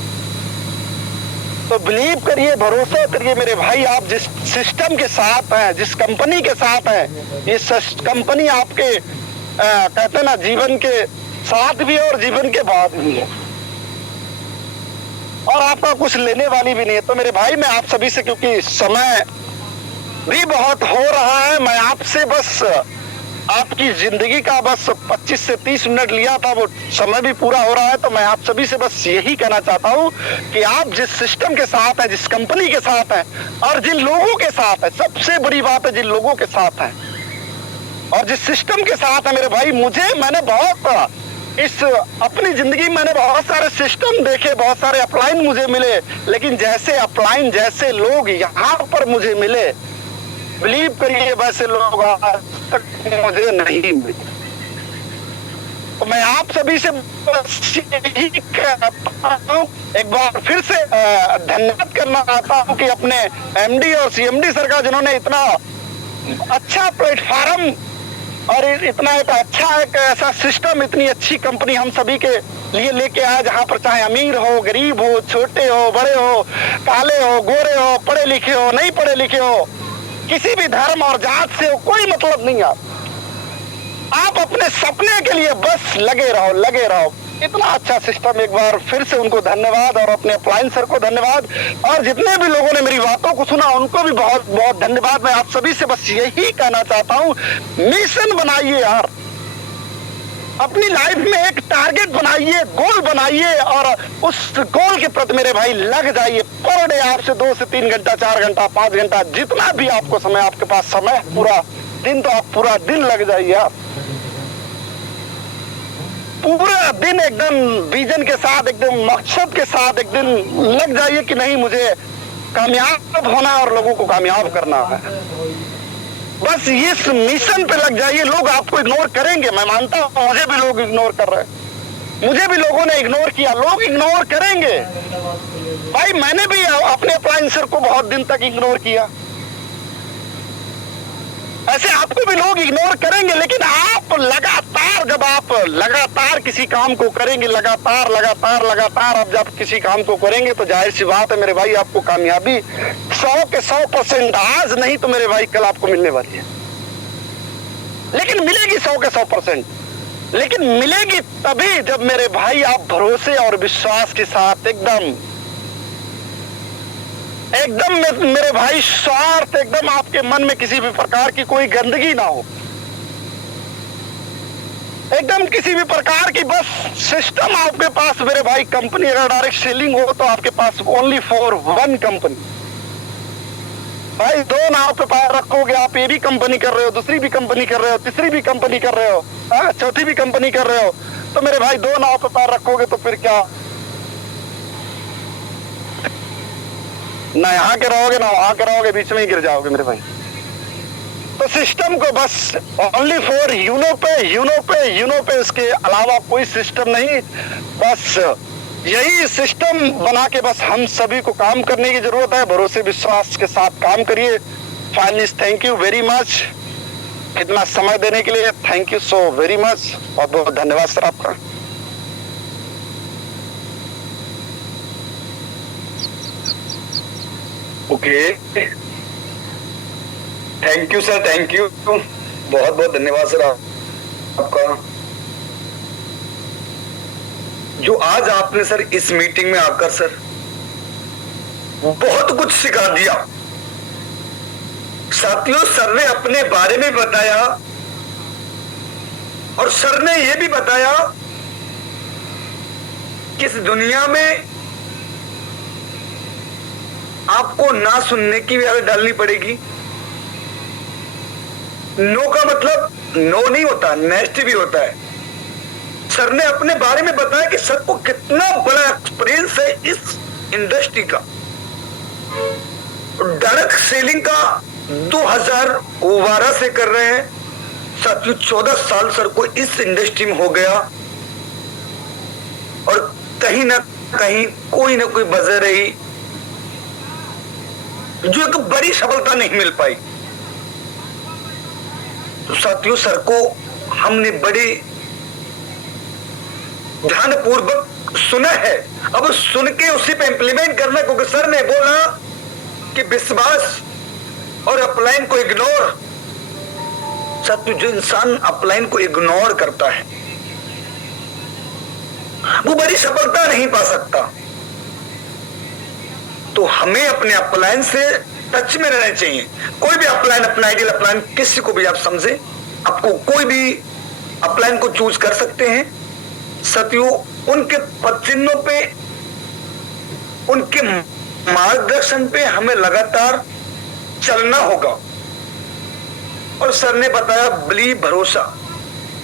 तो बिलीव करिए, भरोसा करिए मेरे भाई, आप जिस सिस्टम के साथ हैं, जिस कंपनी के साथ हैं, ये कंपनी आपके कहते हैं ना जीवन के साथ भी और जीवन के बाद भी है, और आपका कुछ लेने वाली भी नहीं है। तो मेरे भाई मैं आप सभी से, क्योंकि समय भी बहुत हो रहा है, मैं आपसे बस आपकी जिंदगी का बस 25 से 30 मिनट लिया था, वो समय भी पूरा हो रहा है। तो मैं आप सभी से बस यही कहना चाहता हूँ कि आप जिस सिस्टम के साथ हैं, जिस कंपनी के साथ हैं और जिन लोगों के साथ हैं, सबसे बड़ी बात है जिन लोगों के साथ हैं, और जिस सिस्टम के साथ है मेरे भाई, मैंने बहुत इस अपनी जिंदगी में मैंने बहुत सारे सिस्टम देखे, बहुत सारे अपलाइन मुझे मिले, लेकिन जैसे अपलाइन, जैसे लोग यहाँ पर मुझे मिले, बिलीव करिए वैसे लोग आज तक मुझे नहीं मिले। तो मैं आप सभी से बस यही कहता हूं, एक बार फिर से धन्यवाद करना चाहता हूं कि अपने एमडी और सीएमडी सर का, जिन्होंने इतना अच्छा प्लेटफॉर्म और इतना एक अच्छा एक ऐसा सिस्टम, इतनी अच्छी कंपनी हम सभी के लिए लेके आया, जहां पर चाहे अमीर हो, गरीब हो, छोटे हो, बड़े हो, काले हो, गोरे हो, पढ़े लिखे हो, नहीं पढ़े लिखे हो, किसी भी धर्म और जात से हो, कोई मतलब नहीं। आप अपने सपने के लिए बस लगे रहो। इतना अच्छा सिस्टम, एक बार फिर से उनको धन्यवाद और अपने अपलाइन सर को धन्यवाद, और जितने भी लोगों ने मेरी बातों को सुना उनको भी बहुत बहुत धन्यवाद। मैं आप सभी से बस यही कहना चाहता हूं, मिशन बनाइए यार, अपनी लाइफ में एक टारगेट बनाइए, गोल बनाइए, और उस गोल के प्रति मेरे भाई लग जाइए। पर डे आपसे 2 से 3 घंटा, 4 घंटा, 5 घंटा, जितना भी आपको समय, आपके पास समय, पूरा दिन, तो आप पूरा दिन लग जाइए। आप पूरा दिन एकदम विजन के साथ, एकदम मकसद के साथ एक दिन लग जाइए कि नहीं, मुझे कामयाब होना और लोगों को कामयाब करना है। बस इस मिशन पे लग जाइए। लोग आपको इग्नोर करेंगे, मैं मानता हूं, मुझे भी लोग इग्नोर कर रहे हैं, मुझे भी लोगों ने इग्नोर किया, लोग इग्नोर करेंगे भाई। मैंने भी अपने अपलाइन सर को बहुत दिन तक इग्नोर किया, ऐसे आपको भी लोग इग्नोर करेंगे, लेकिन आप लगातार, जब आप लगातार किसी काम को करेंगे, लगातार आप जब किसी काम को करेंगे, तो जाहिर सी बात है मेरे भाई, आपको कामयाबी 100 के 100% आज नहीं तो मेरे भाई कल आपको मिलने वाली है। लेकिन मिलेगी 100 के 100%, लेकिन मिलेगी तभी जब मेरे भाई आप भरोसे और विश्वास के साथ एकदम मेरे भाई स्वार्थ, एकदम आपके मन में किसी भी प्रकार की कोई गंदगी ना हो, एकदम किसी भी प्रकार की, बस सिस्टम आपके पास मेरे भाई। कंपनी अगर डायरेक्ट सेलिंग हो तो आपके पास ओनली फॉर वन कंपनी भाई। 2 नाव पे पैर रखोगे आप, ये भी कंपनी कर रहे हो, दूसरी भी कंपनी कर रहे हो, तीसरी भी कंपनी कर रहे हो, चौथी भी कंपनी कर रहे हो, तो मेरे भाई 2 नाव पे पैर रखोगे तो फिर क्या, ना यहाँ के रहोगे ना वहां के रहोगे, बीच में ही गिर जाओगे मेरे भाई। तो सिस्टम को बस ओनली फॉर यूनो पे, इसके अलावा कोई सिस्टम नहीं। बस यही सिस्टम बना के बस हम सभी को काम करने की जरूरत है। भरोसे विश्वास के साथ काम करिए। Finally thank you very much, इतना समय देने के लिए thank you so very much, बहुत बहुत धन्यवाद सर आपका। Okay, thank you sir, thank you, बहुत बहुत धन्यवाद सर आपका। जो आज आपने सर इस मीटिंग में आकर सर बहुत कुछ सिखा दिया। साथियों, सर ने अपने बारे में बताया और सर ने यह भी बताया कि इस दुनिया में आपको ना सुनने की भी आदत डालनी पड़ेगी। नो का मतलब नो नहीं होता, नेक्स्ट भी होता है। सर ने अपने बारे में बताया कि सर को कितना बड़ा एक्सपीरियंस है इस इंडस्ट्री का। डायरेक्ट सेलिंग का 2012 से कर रहे हैं साथियों। 14 साल सर को इस इंडस्ट्री में हो गया और कहीं ना कहीं कोई ना कोई वजह रही जो एक बड़ी सफलता नहीं मिल पाई। तो साथियों, सर को हमने बड़े ध्यानपूर्वक सुना है, अब सुन के उसी पे इंप्लीमेंट करना, क्योंकि सर ने बोला कि विश्वास और अपलाइन को इग्नोर। साथियों, जो इंसान अपलाइन को इग्नोर करता है वो बड़ी सफलता नहीं पा सकता। तो हमें अपने अपलाइन से टच में रहना चाहिए। कोई भी अपलाइन, अपना आइडियल अपलाइन, किसी को भी आप समझे, आपको कोई भी अपलाइन को चूज कर सकते हैं। साथियों, उनके पदचिन्हों पे, उनके मार्गदर्शन पे हमें लगातार चलना होगा। और सर ने बताया बिलीव, भरोसा।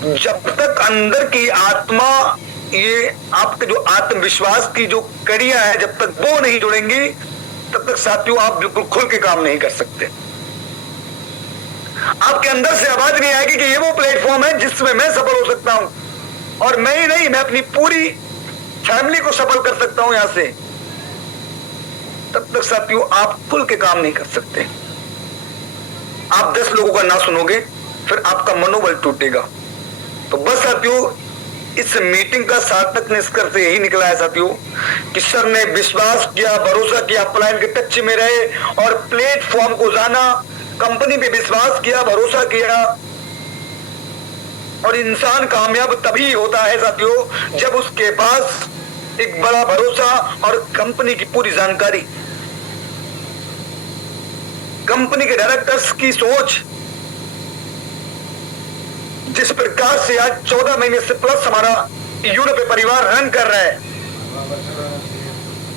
जब तक अंदर की आत्मा, ये आपके जो आत्मविश्वास की जो कड़ियां है, जब तक वो नहीं जुड़ेंगी तब तक साथियों आप बिल्कुल खुल के काम नहीं कर सकते। आपके अंदर से आवाज नहीं आएगी कि ये वो प्लेटफॉर्म है जिसमें मैं सफल हो सकता हूं, और मैं ही नहीं, मैं अपनी पूरी फैमिली को सफल कर सकता हूं यहां से। तब तक साथियों आप खुल के काम नहीं कर सकते। आप 10 लोगों का ना सुनोगे फिर आपका मनोबल टूटेगा। तो बस साथियों, इस मीटिंग का सार्थक निष्कर्ष यही निकला है साथियों कि सर ने विश्वास किया, भरोसा किया, अपलाइन के टच में रहे और प्लेटफॉर्म को जाना, कंपनी पे विश्वास किया, भरोसा किया। और इंसान कामयाब तभी होता है साथियों जब उसके पास एक बड़ा भरोसा और कंपनी की पूरी जानकारी, कंपनी के डायरेक्टर्स की सोच, जिस प्रकार से आज 14 महीने से प्लस हमारा यूरोप परिवार रन कर रहा है,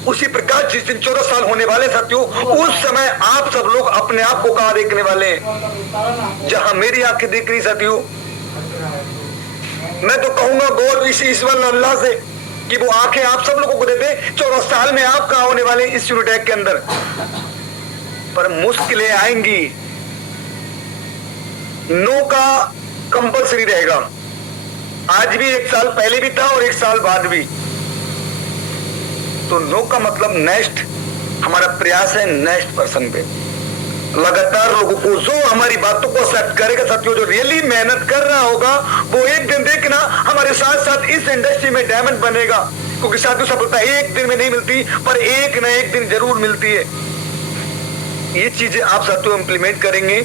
उसी प्रकार जिस दिन 14 साल होने वाले साथियों, उस समय आप सब लोग अपने आप को कहां देखने वाले हैं? जहां मेरी आंखें देख रही साथियों, मैं तो कहूंगा गॉड ईश्वर अल्लाह से कि वो आंखें आप सब लोगों को दे दे। 14 साल में आप कहां होने वाले इस यूनिटेक के अंदर? पर मुश्किलें आएंगी, नो का कंपल्सरी रहेगा। आज भी 1 साल पहले भी था और 1 साल बाद भी। तो नो का मतलब नेक्स्ट, हमारा प्रयास है नेक्स्ट पर्सन पे। लगातार लोगों को जो हमारी बातों को एक्सेप्ट करेगा साथियों, जो रियली मेहनत कर रहा होगा, वो एक दिन देखना हमारे साथ साथ इस इंडस्ट्री में डायमंड बनेगा। क्योंकि साथियों सफलता एक दिन में नहीं मिलती, पर एक न एक दिन जरूर मिलती है। ये चीजें आप साथियों इंप्लीमेंट करेंगे।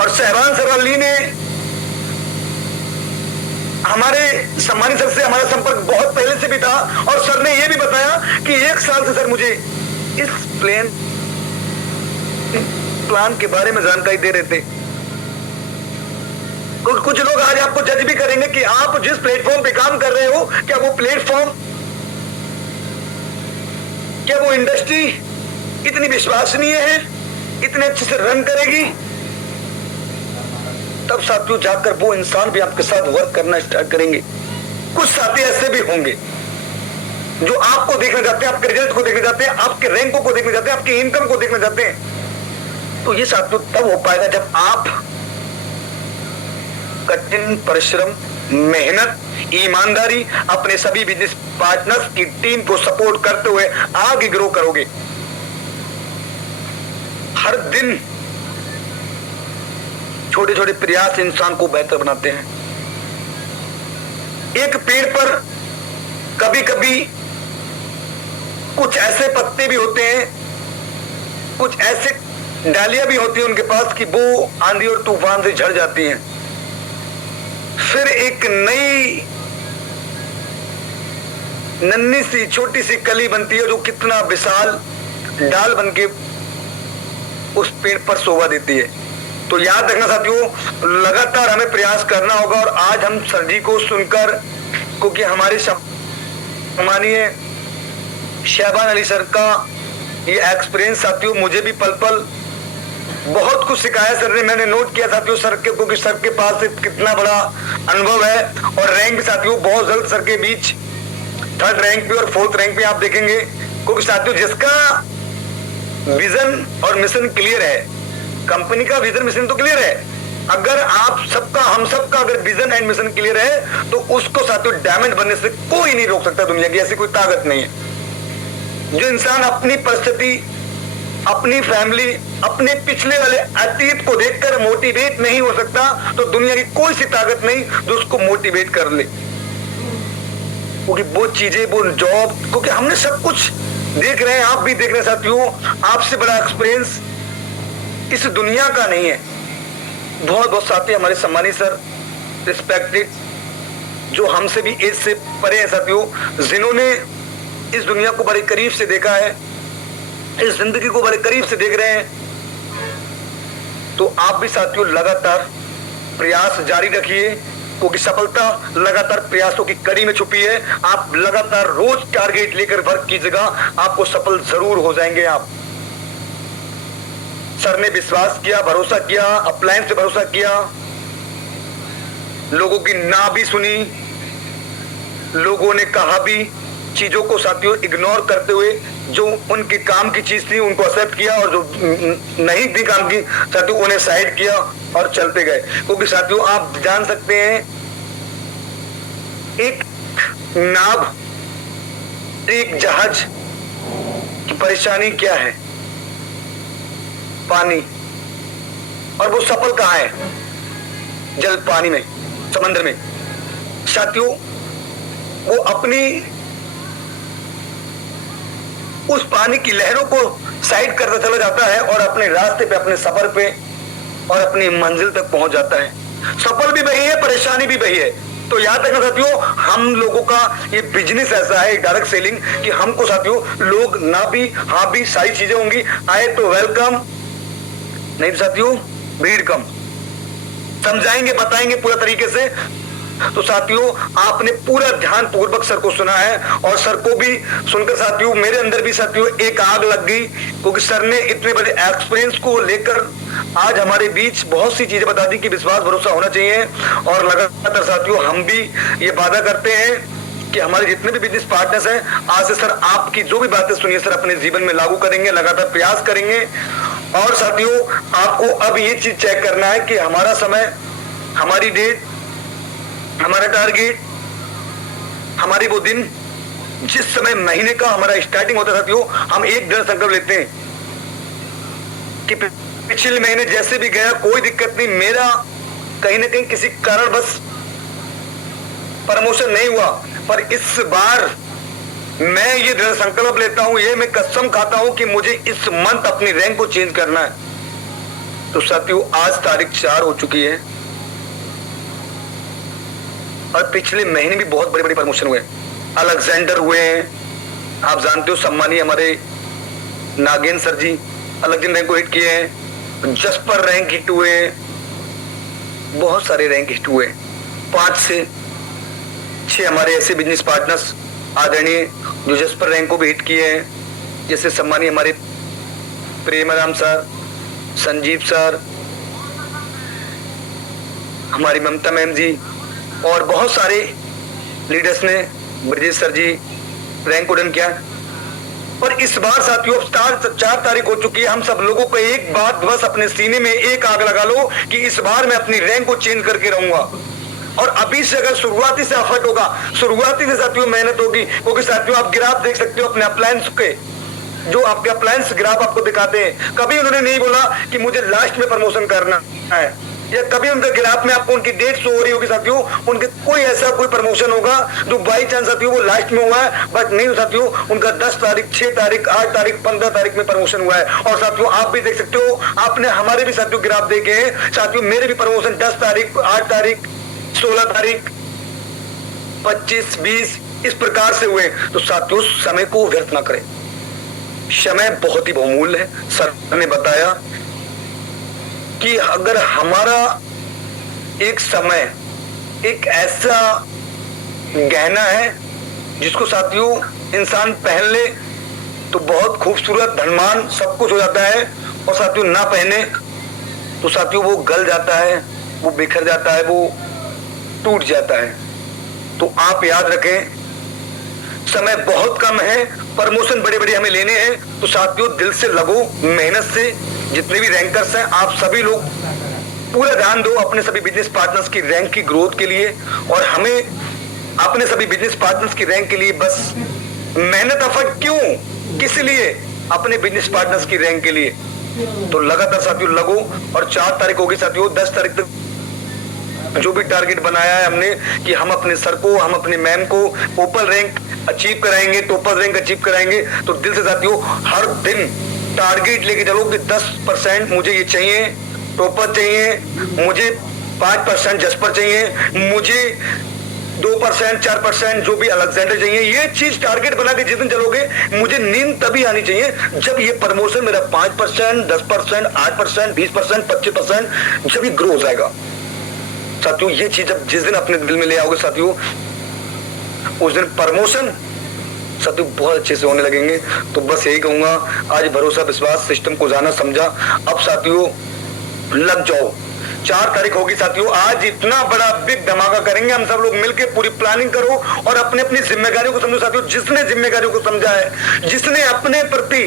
और शहबान सर अली ने, हमारे सम्मानित सर से हमारा संपर्क बहुत पहले से भी था, और सर ने यह भी बताया कि 1 साल से सर मुझे इस प्लान के बारे में जानकारी दे रहे थे। कुछ लोग आज आपको जज भी करेंगे कि आप जिस प्लेटफॉर्म पे काम कर रहे हो, क्या वो प्लेटफॉर्म, क्या वो इंडस्ट्री इतनी विश्वसनीय है, इतने अच्छे से रन करेगी? तब साथियों जाकर वो इंसान भी आपके साथ वर्क करना स्टार्ट करेंगे। कुछ साथी ऐसे भी होंगे जो आपको देखने जाते हैं, आपके रिजल्ट को देखने जाते हैं, आपके रैंकों को देखने जाते हैं, आपकी इनकम को देखने जाते हैं। तो ये साथियों तब हो पाएगा जब आप कठिन परिश्रम, मेहनत, ईमानदारी, अपने सभी बिजनेस पार्टनर्स की टीम को सपोर्ट करते हुए आगे ग्रो करोगे। हर दिन छोटे छोटे प्रयास इंसान को बेहतर बनाते हैं। एक पेड़ पर कभी कभी कुछ ऐसे पत्ते भी होते हैं, कुछ ऐसे डालियां भी होती हैं उनके पास कि वो आंधी और तूफान से झड़ जाती हैं। फिर एक नई नन्ही सी छोटी सी कली बनती है जो कितना विशाल डाल बनके उस पेड़ पर शोभा देती है। तो याद रखना साथियों, लगातार हमें प्रयास करना होगा। और आज हम सर जी को सुनकर, क्योंकि हमारे सम्मानीय शहबान अली सर का ये एक्सपीरियंस साथियों मुझे भी पल पल बहुत कुछ सिखाया सर ने। मैंने नोट किया साथियों सर के, क्योंकि सर के पास कितना बड़ा अनुभव है। और रैंक भी साथियों बहुत जल्द सर के बीच 3rd रैंक पे और 4th रैंक पे आप देखेंगे। क्योंकि साथियों जिसका विजन और मिशन क्लियर है, कंपनी का विजन मिशन तो क्लियर है, अगर आप सबका, हम सबका अगर विजन एंड मिशन क्लियर है तो उसको साथियों डायमंड बनने से कोई नहीं रोक सकता। दुनिया की ऐसी कोई ताकत नहीं है। जो इंसान अपनी परिस्थिति, अपनी फैमिली, अपने पिछले वाले अतीत को देखकर मोटिवेट नहीं हो सकता, तो दुनिया की कोई सी ताकत नहीं जो उसको मोटिवेट कर ले। क्योंकि वो चीजें, वो जॉब, क्योंकि हमने सब कुछ देख रहे हैं, आप भी देख रहे हैं साथियों। आपसे बड़ा एक्सपीरियंस इस दुनिया का नहीं है। बहुत बहुत साथी हमारे सम्मानित सर, रिस्पेक्टेड, जो हमसे भी एज से परे हैं साथियों, जिन्होंने इस दुनिया को बड़े करीब से देखा है, इस जिंदगी को बड़े करीब से देख रहे हैं। तो आप भी साथियों लगातार प्रयास जारी रखिए, क्योंकि सफलता लगातार प्रयासों की कड़ी में छुपी है। आप लगातार रोज टारगेट लेकर वर्क कीजिएगा, आपको सफल जरूर हो जाएंगे। आप सर ने विश्वास किया, भरोसा किया, अपलायंस पे भरोसा किया, लोगों की ना भी सुनी, लोगों ने कहा भी, चीजों को साथियों इग्नोर करते हुए जो उनके काम की चीज थी उनको एक्सेप्ट किया और जो नहीं थी काम की साथियों उन्हें साइड किया और चलते गए। क्योंकि साथियों आप जान सकते हैं एक नाव, एक जहाज की परेशानी क्या है, पानी, और वो सफल कहां है, जल पानी में, समंदर में। साथियों वो अपनी उस पानी की लहरों को साइड करता चला जाता है और अपने रास्ते पे, अपने सफर पे और अपनी मंजिल तक पहुंच जाता है। सफल भी वही है, परेशानी भी वही है। तो याद रखना साथियों, हम लोगों का ये बिजनेस ऐसा है डायरेक्ट सेलिंग कि हमको साथियों लोग ना भी हाँ भी सारी चीजें होंगी, आए तो वेलकम, नहीं तो साथियों भीड़ कम। समझाएंगे, बताएंगे पूरा तरीके से। तो साथियों आपने पूरा ध्यान पूर्वक सर को सुना है और सर को भी सुनकर साथियों मेरे अंदर भी साथियों एक आग लग गई, क्योंकि सर ने इतने बड़े एक्सपीरियंस को लेकर आज हमारे बीच बहुत सी चीजें बता दी कि विश्वास भरोसा होना चाहिए। और लगातार साथियों हम भी ये वादा करते हैं कि हमारे जितने भी बिजनेस पार्टनर्स हैं, आज से सर आपकी जो भी बातें सुनिए सर अपने जीवन में लागू करेंगे, लगातार प्रयास करेंगे। और साथियों आपको अब ये चीज चेक करना है कि हमारा समय, हमारी डेट, हमारा टारगेट, हमारी वो दिन, जिस समय महीने का हमारा स्टार्टिंग होता है साथियों, हम एक दृढ़ संकल्प लेते हैं कि पिछले महीने जैसे भी गया कोई दिक्कत नहीं, मेरा कहीं ना कहीं किसी कारण बस प्रमोशन नहीं हुआ, पर इस बार मैं ये दृढ़ संकल्प लेता हूं, ये मैं कसम खाता हूं कि मुझे इस मंथ अपनी रैंक को चेंज करना है। तो साथियों आज तारीख 4 हो चुकी है और पिछले महीने भी बहुत बड़े बड़े प्रमोशन हुए। अलेक्जेंडर हुए हैं, आप जानते हो, सम्मानीय हमारे नागेंद्र सर जी अलग दिन रैंक को हिट किए हैं, जसपर रैंक हिट हुए, बहुत सारे रैंक हिट हुए। 5 से 6 हमारे ऐसे बिजनेस पार्टनर्स आदरणीय जो जसपर रैंक को भी हिट किए हैं, जैसे सम्मानीय हमारे प्रेमाराम सर, संजीव सर, हमारी ममता मैम जी और बहुत सारे लीडर्स ने, ब्रजेश सर जी, रैंक को डन किया। पर इस बार साथियों 4 तारीख हो चुकी है, हम सब लोगों को एक बात बस अपने सीने में एक आग लगा लो कि इस बार मैं अपनी रैंक को चेंज करके रहूंगा। और अभी से अगर शुरुआती से एफर्ट होगा, शुरुआती से साथियों मेहनत होगी, क्योंकि साथियों आप ग्राफ देख सकते हो अपने अप्लायंस के, जो आपके अप्लायंस ग्राफ आपको दिखाते हैं, कभी उन्होंने नहीं बोला कि मुझे लास्ट में प्रमोशन करना है, या कभी उनके ग्राफ में आपको उनकी डेट शो हो रही होगी साथियों, उनके कोई ऐसा कोई प्रमोशन होगा जो बाई चांस साथियों वो लास्ट में हुआ है, बट नहीं साथियों उनका 10 तारीख, 6 तारीख, 8 तारीख, 15 तारीख में प्रमोशन हुआ है। और साथियों आप भी देख सकते हो, आपने हमारे भी साथियों ग्राफ देखे हैं साथियों, मेरे भी प्रमोशन 10 तारीख, 8 तारीख, 16 तारीख, 25, 20 इस प्रकार से हुए। तो साथियों समय को व्यर्थ ना करें, समय बहुत ही बहुमूल्य है। सर ने बताया कि अगर हमारा एक समय एक ऐसा गहना है जिसको साथियों इंसान पहन ले तो बहुत खूबसूरत, धनवान सब कुछ हो जाता है, और साथियों ना पहने तो साथियों वो गल जाता है, वो बिखर जाता है, वो टूट जाता है। तो आप याद रखें समय बहुत कम है, प्रमोशन बड़े बड़े हमें लेने हैं। तो साथियों दिल से लगो, मेहनत से, जितने भी रैंकर्स हैं आप सभी लोग पूरा ध्यान दो अपने सभी बिजनेस पार्टनर्स की रैंक की ग्रोथ के लिए, और हमें अपने सभी बिजनेस पार्टनर्स की रैंक के लिए बस मेहनत एफर्ट क्यों, किस लिए, अपने बिजनेस पार्टनर्स की रैंक के लिए। तो लगातार साथियों लगो, और 4 तारीख होगी साथियों, 10 तारीख तक जो भी टारगेट बनाया है हमने कि हम अपने सर को, हम अपने मैम को ओपन रैंक अचीव कराएंगे, टॉपर रैंक अचीव कराएंगे। तो दिल से साथियों हर दिन टारगेट लेके चलो कि 10% मुझे ये चाहिए, टॉपर चाहिए, मुझे 5% जसपर चाहिए, मुझे 2%, 4% जो भी अलेक्जेंडर चाहिए। ये चीज टारगेट बना के जिस दिन चलोगे, मुझे नींद तभी आनी चाहिए जब ये प्रमोशन मेरा 5%, 10%, 8%, 20%, 25% जब ये ग्रो हो जाएगा। साथियों ये चीज जब जिस दिन अपने दिल में ले आओगे साथियों, उस दिन प्रमोशन साथियों बहुत अच्छे से होने लगेंगे। तो बस यही कहूंगा, आज भरोसा विश्वास सिस्टम को जाना समझा, अब साथियों लग जाओ। 4 तारीख होगी साथियों, आज इतना बड़ा बिग धमाका करेंगे हम सब लोग मिलके, पूरी प्लानिंग करो और अपने अपनी जिम्मेदारियों को समझो साथियों। जिसने जिम्मेदारियों को समझा है, जिसने अपने प्रति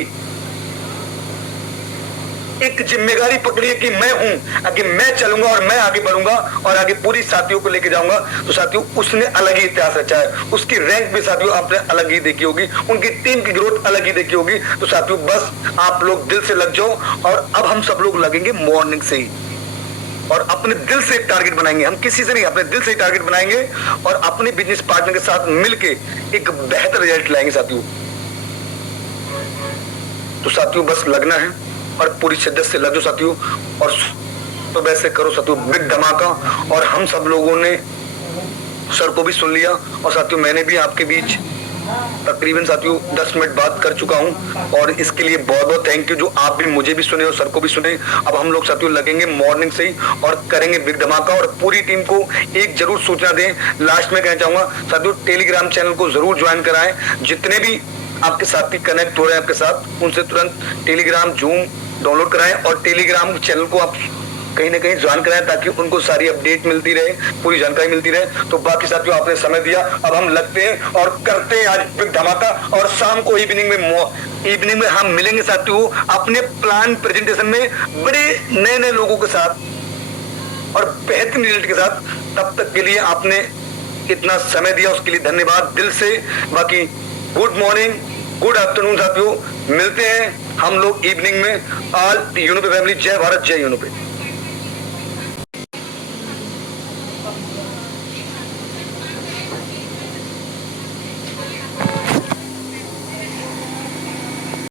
एक जिम्मेदारी पकड़ी है कि मैं हूं, आगे मैं चलूंगा और मैं आगे बढ़ूंगा और आगे पूरी साथियों को लेके जाऊंगा, तो साथियों उसने अलग ही इतिहास रचा है। उसकी रैंक भी साथियों आपने अलग ही देखी होगी, उनकी टीम की ग्रोथ अलग ही देखी होगी। तो साथियों बस आप लोग दिल से लग जाओ, और अब हम सब लोग लगेंगे मॉर्निंग से ही और अपने दिल से एक टारगेट बनाएंगे। हम किसी से नहीं, अपने दिल से ही टारगेट बनाएंगे और अपने बिजनेस पार्टनर के साथ मिलके एक बेहतर रिजल्ट लाएंगे साथियों। तो साथियों बस लगना है और पूरी शिद्दत से लगो साथियों, और तो वैसे करो साथियों बिग धमाका। और हम सब लोगों ने सर को भी सुन लिया, और साथियों मैंने भी आपके बीच तकरीबन साथियों 10 मिनट बात कर चुका हूं, और इसके लिए बहुत बहुत थैंक यू जो आप भी मुझे भी सुने और सर को भी सुने। अब हम लोग साथियों लगेंगे मॉर्निंग से ही और करेंगे बिग धमाका, और पूरी टीम को एक जरूर सूचना दें। लास्ट में कहना चाहूंगा साथियों, टेलीग्राम चैनल को जरूर ज्वाइन कराएं। जितने भी आपके साथी कनेक्ट हो रहे हैं आपके साथ, उनसे तुरंत टेलीग्राम जूम डाउनलोड कराएं और टेलीग्राम चैनल को आप कहीं ना कहीं ज्वाइन कराएं, ताकि उनको सारी अपडेट मिलती रहे, पूरी जानकारी मिलती रहे। तो बाकी साथियों आपने समय दिया, अब हम लगते हैं और करते हैं आज बिग धमाका। और शाम को इवनिंग में हम मिलेंगे साथियों अपने प्लान प्रेजेंटेशन में बड़े नए नए लोगों के साथ और बेहतरीन रिजल्ट के साथ। तब तक के लिए आपने इतना समय दिया उसके लिए धन्यवाद दिल से। बाकी गुड मॉर्निंग, गुड आफ्टरनून साथियों, मिलते हैं हम लोग इवनिंग में। ऑल यूनिपे फैमिली, जय भारत, जय यूनिपे।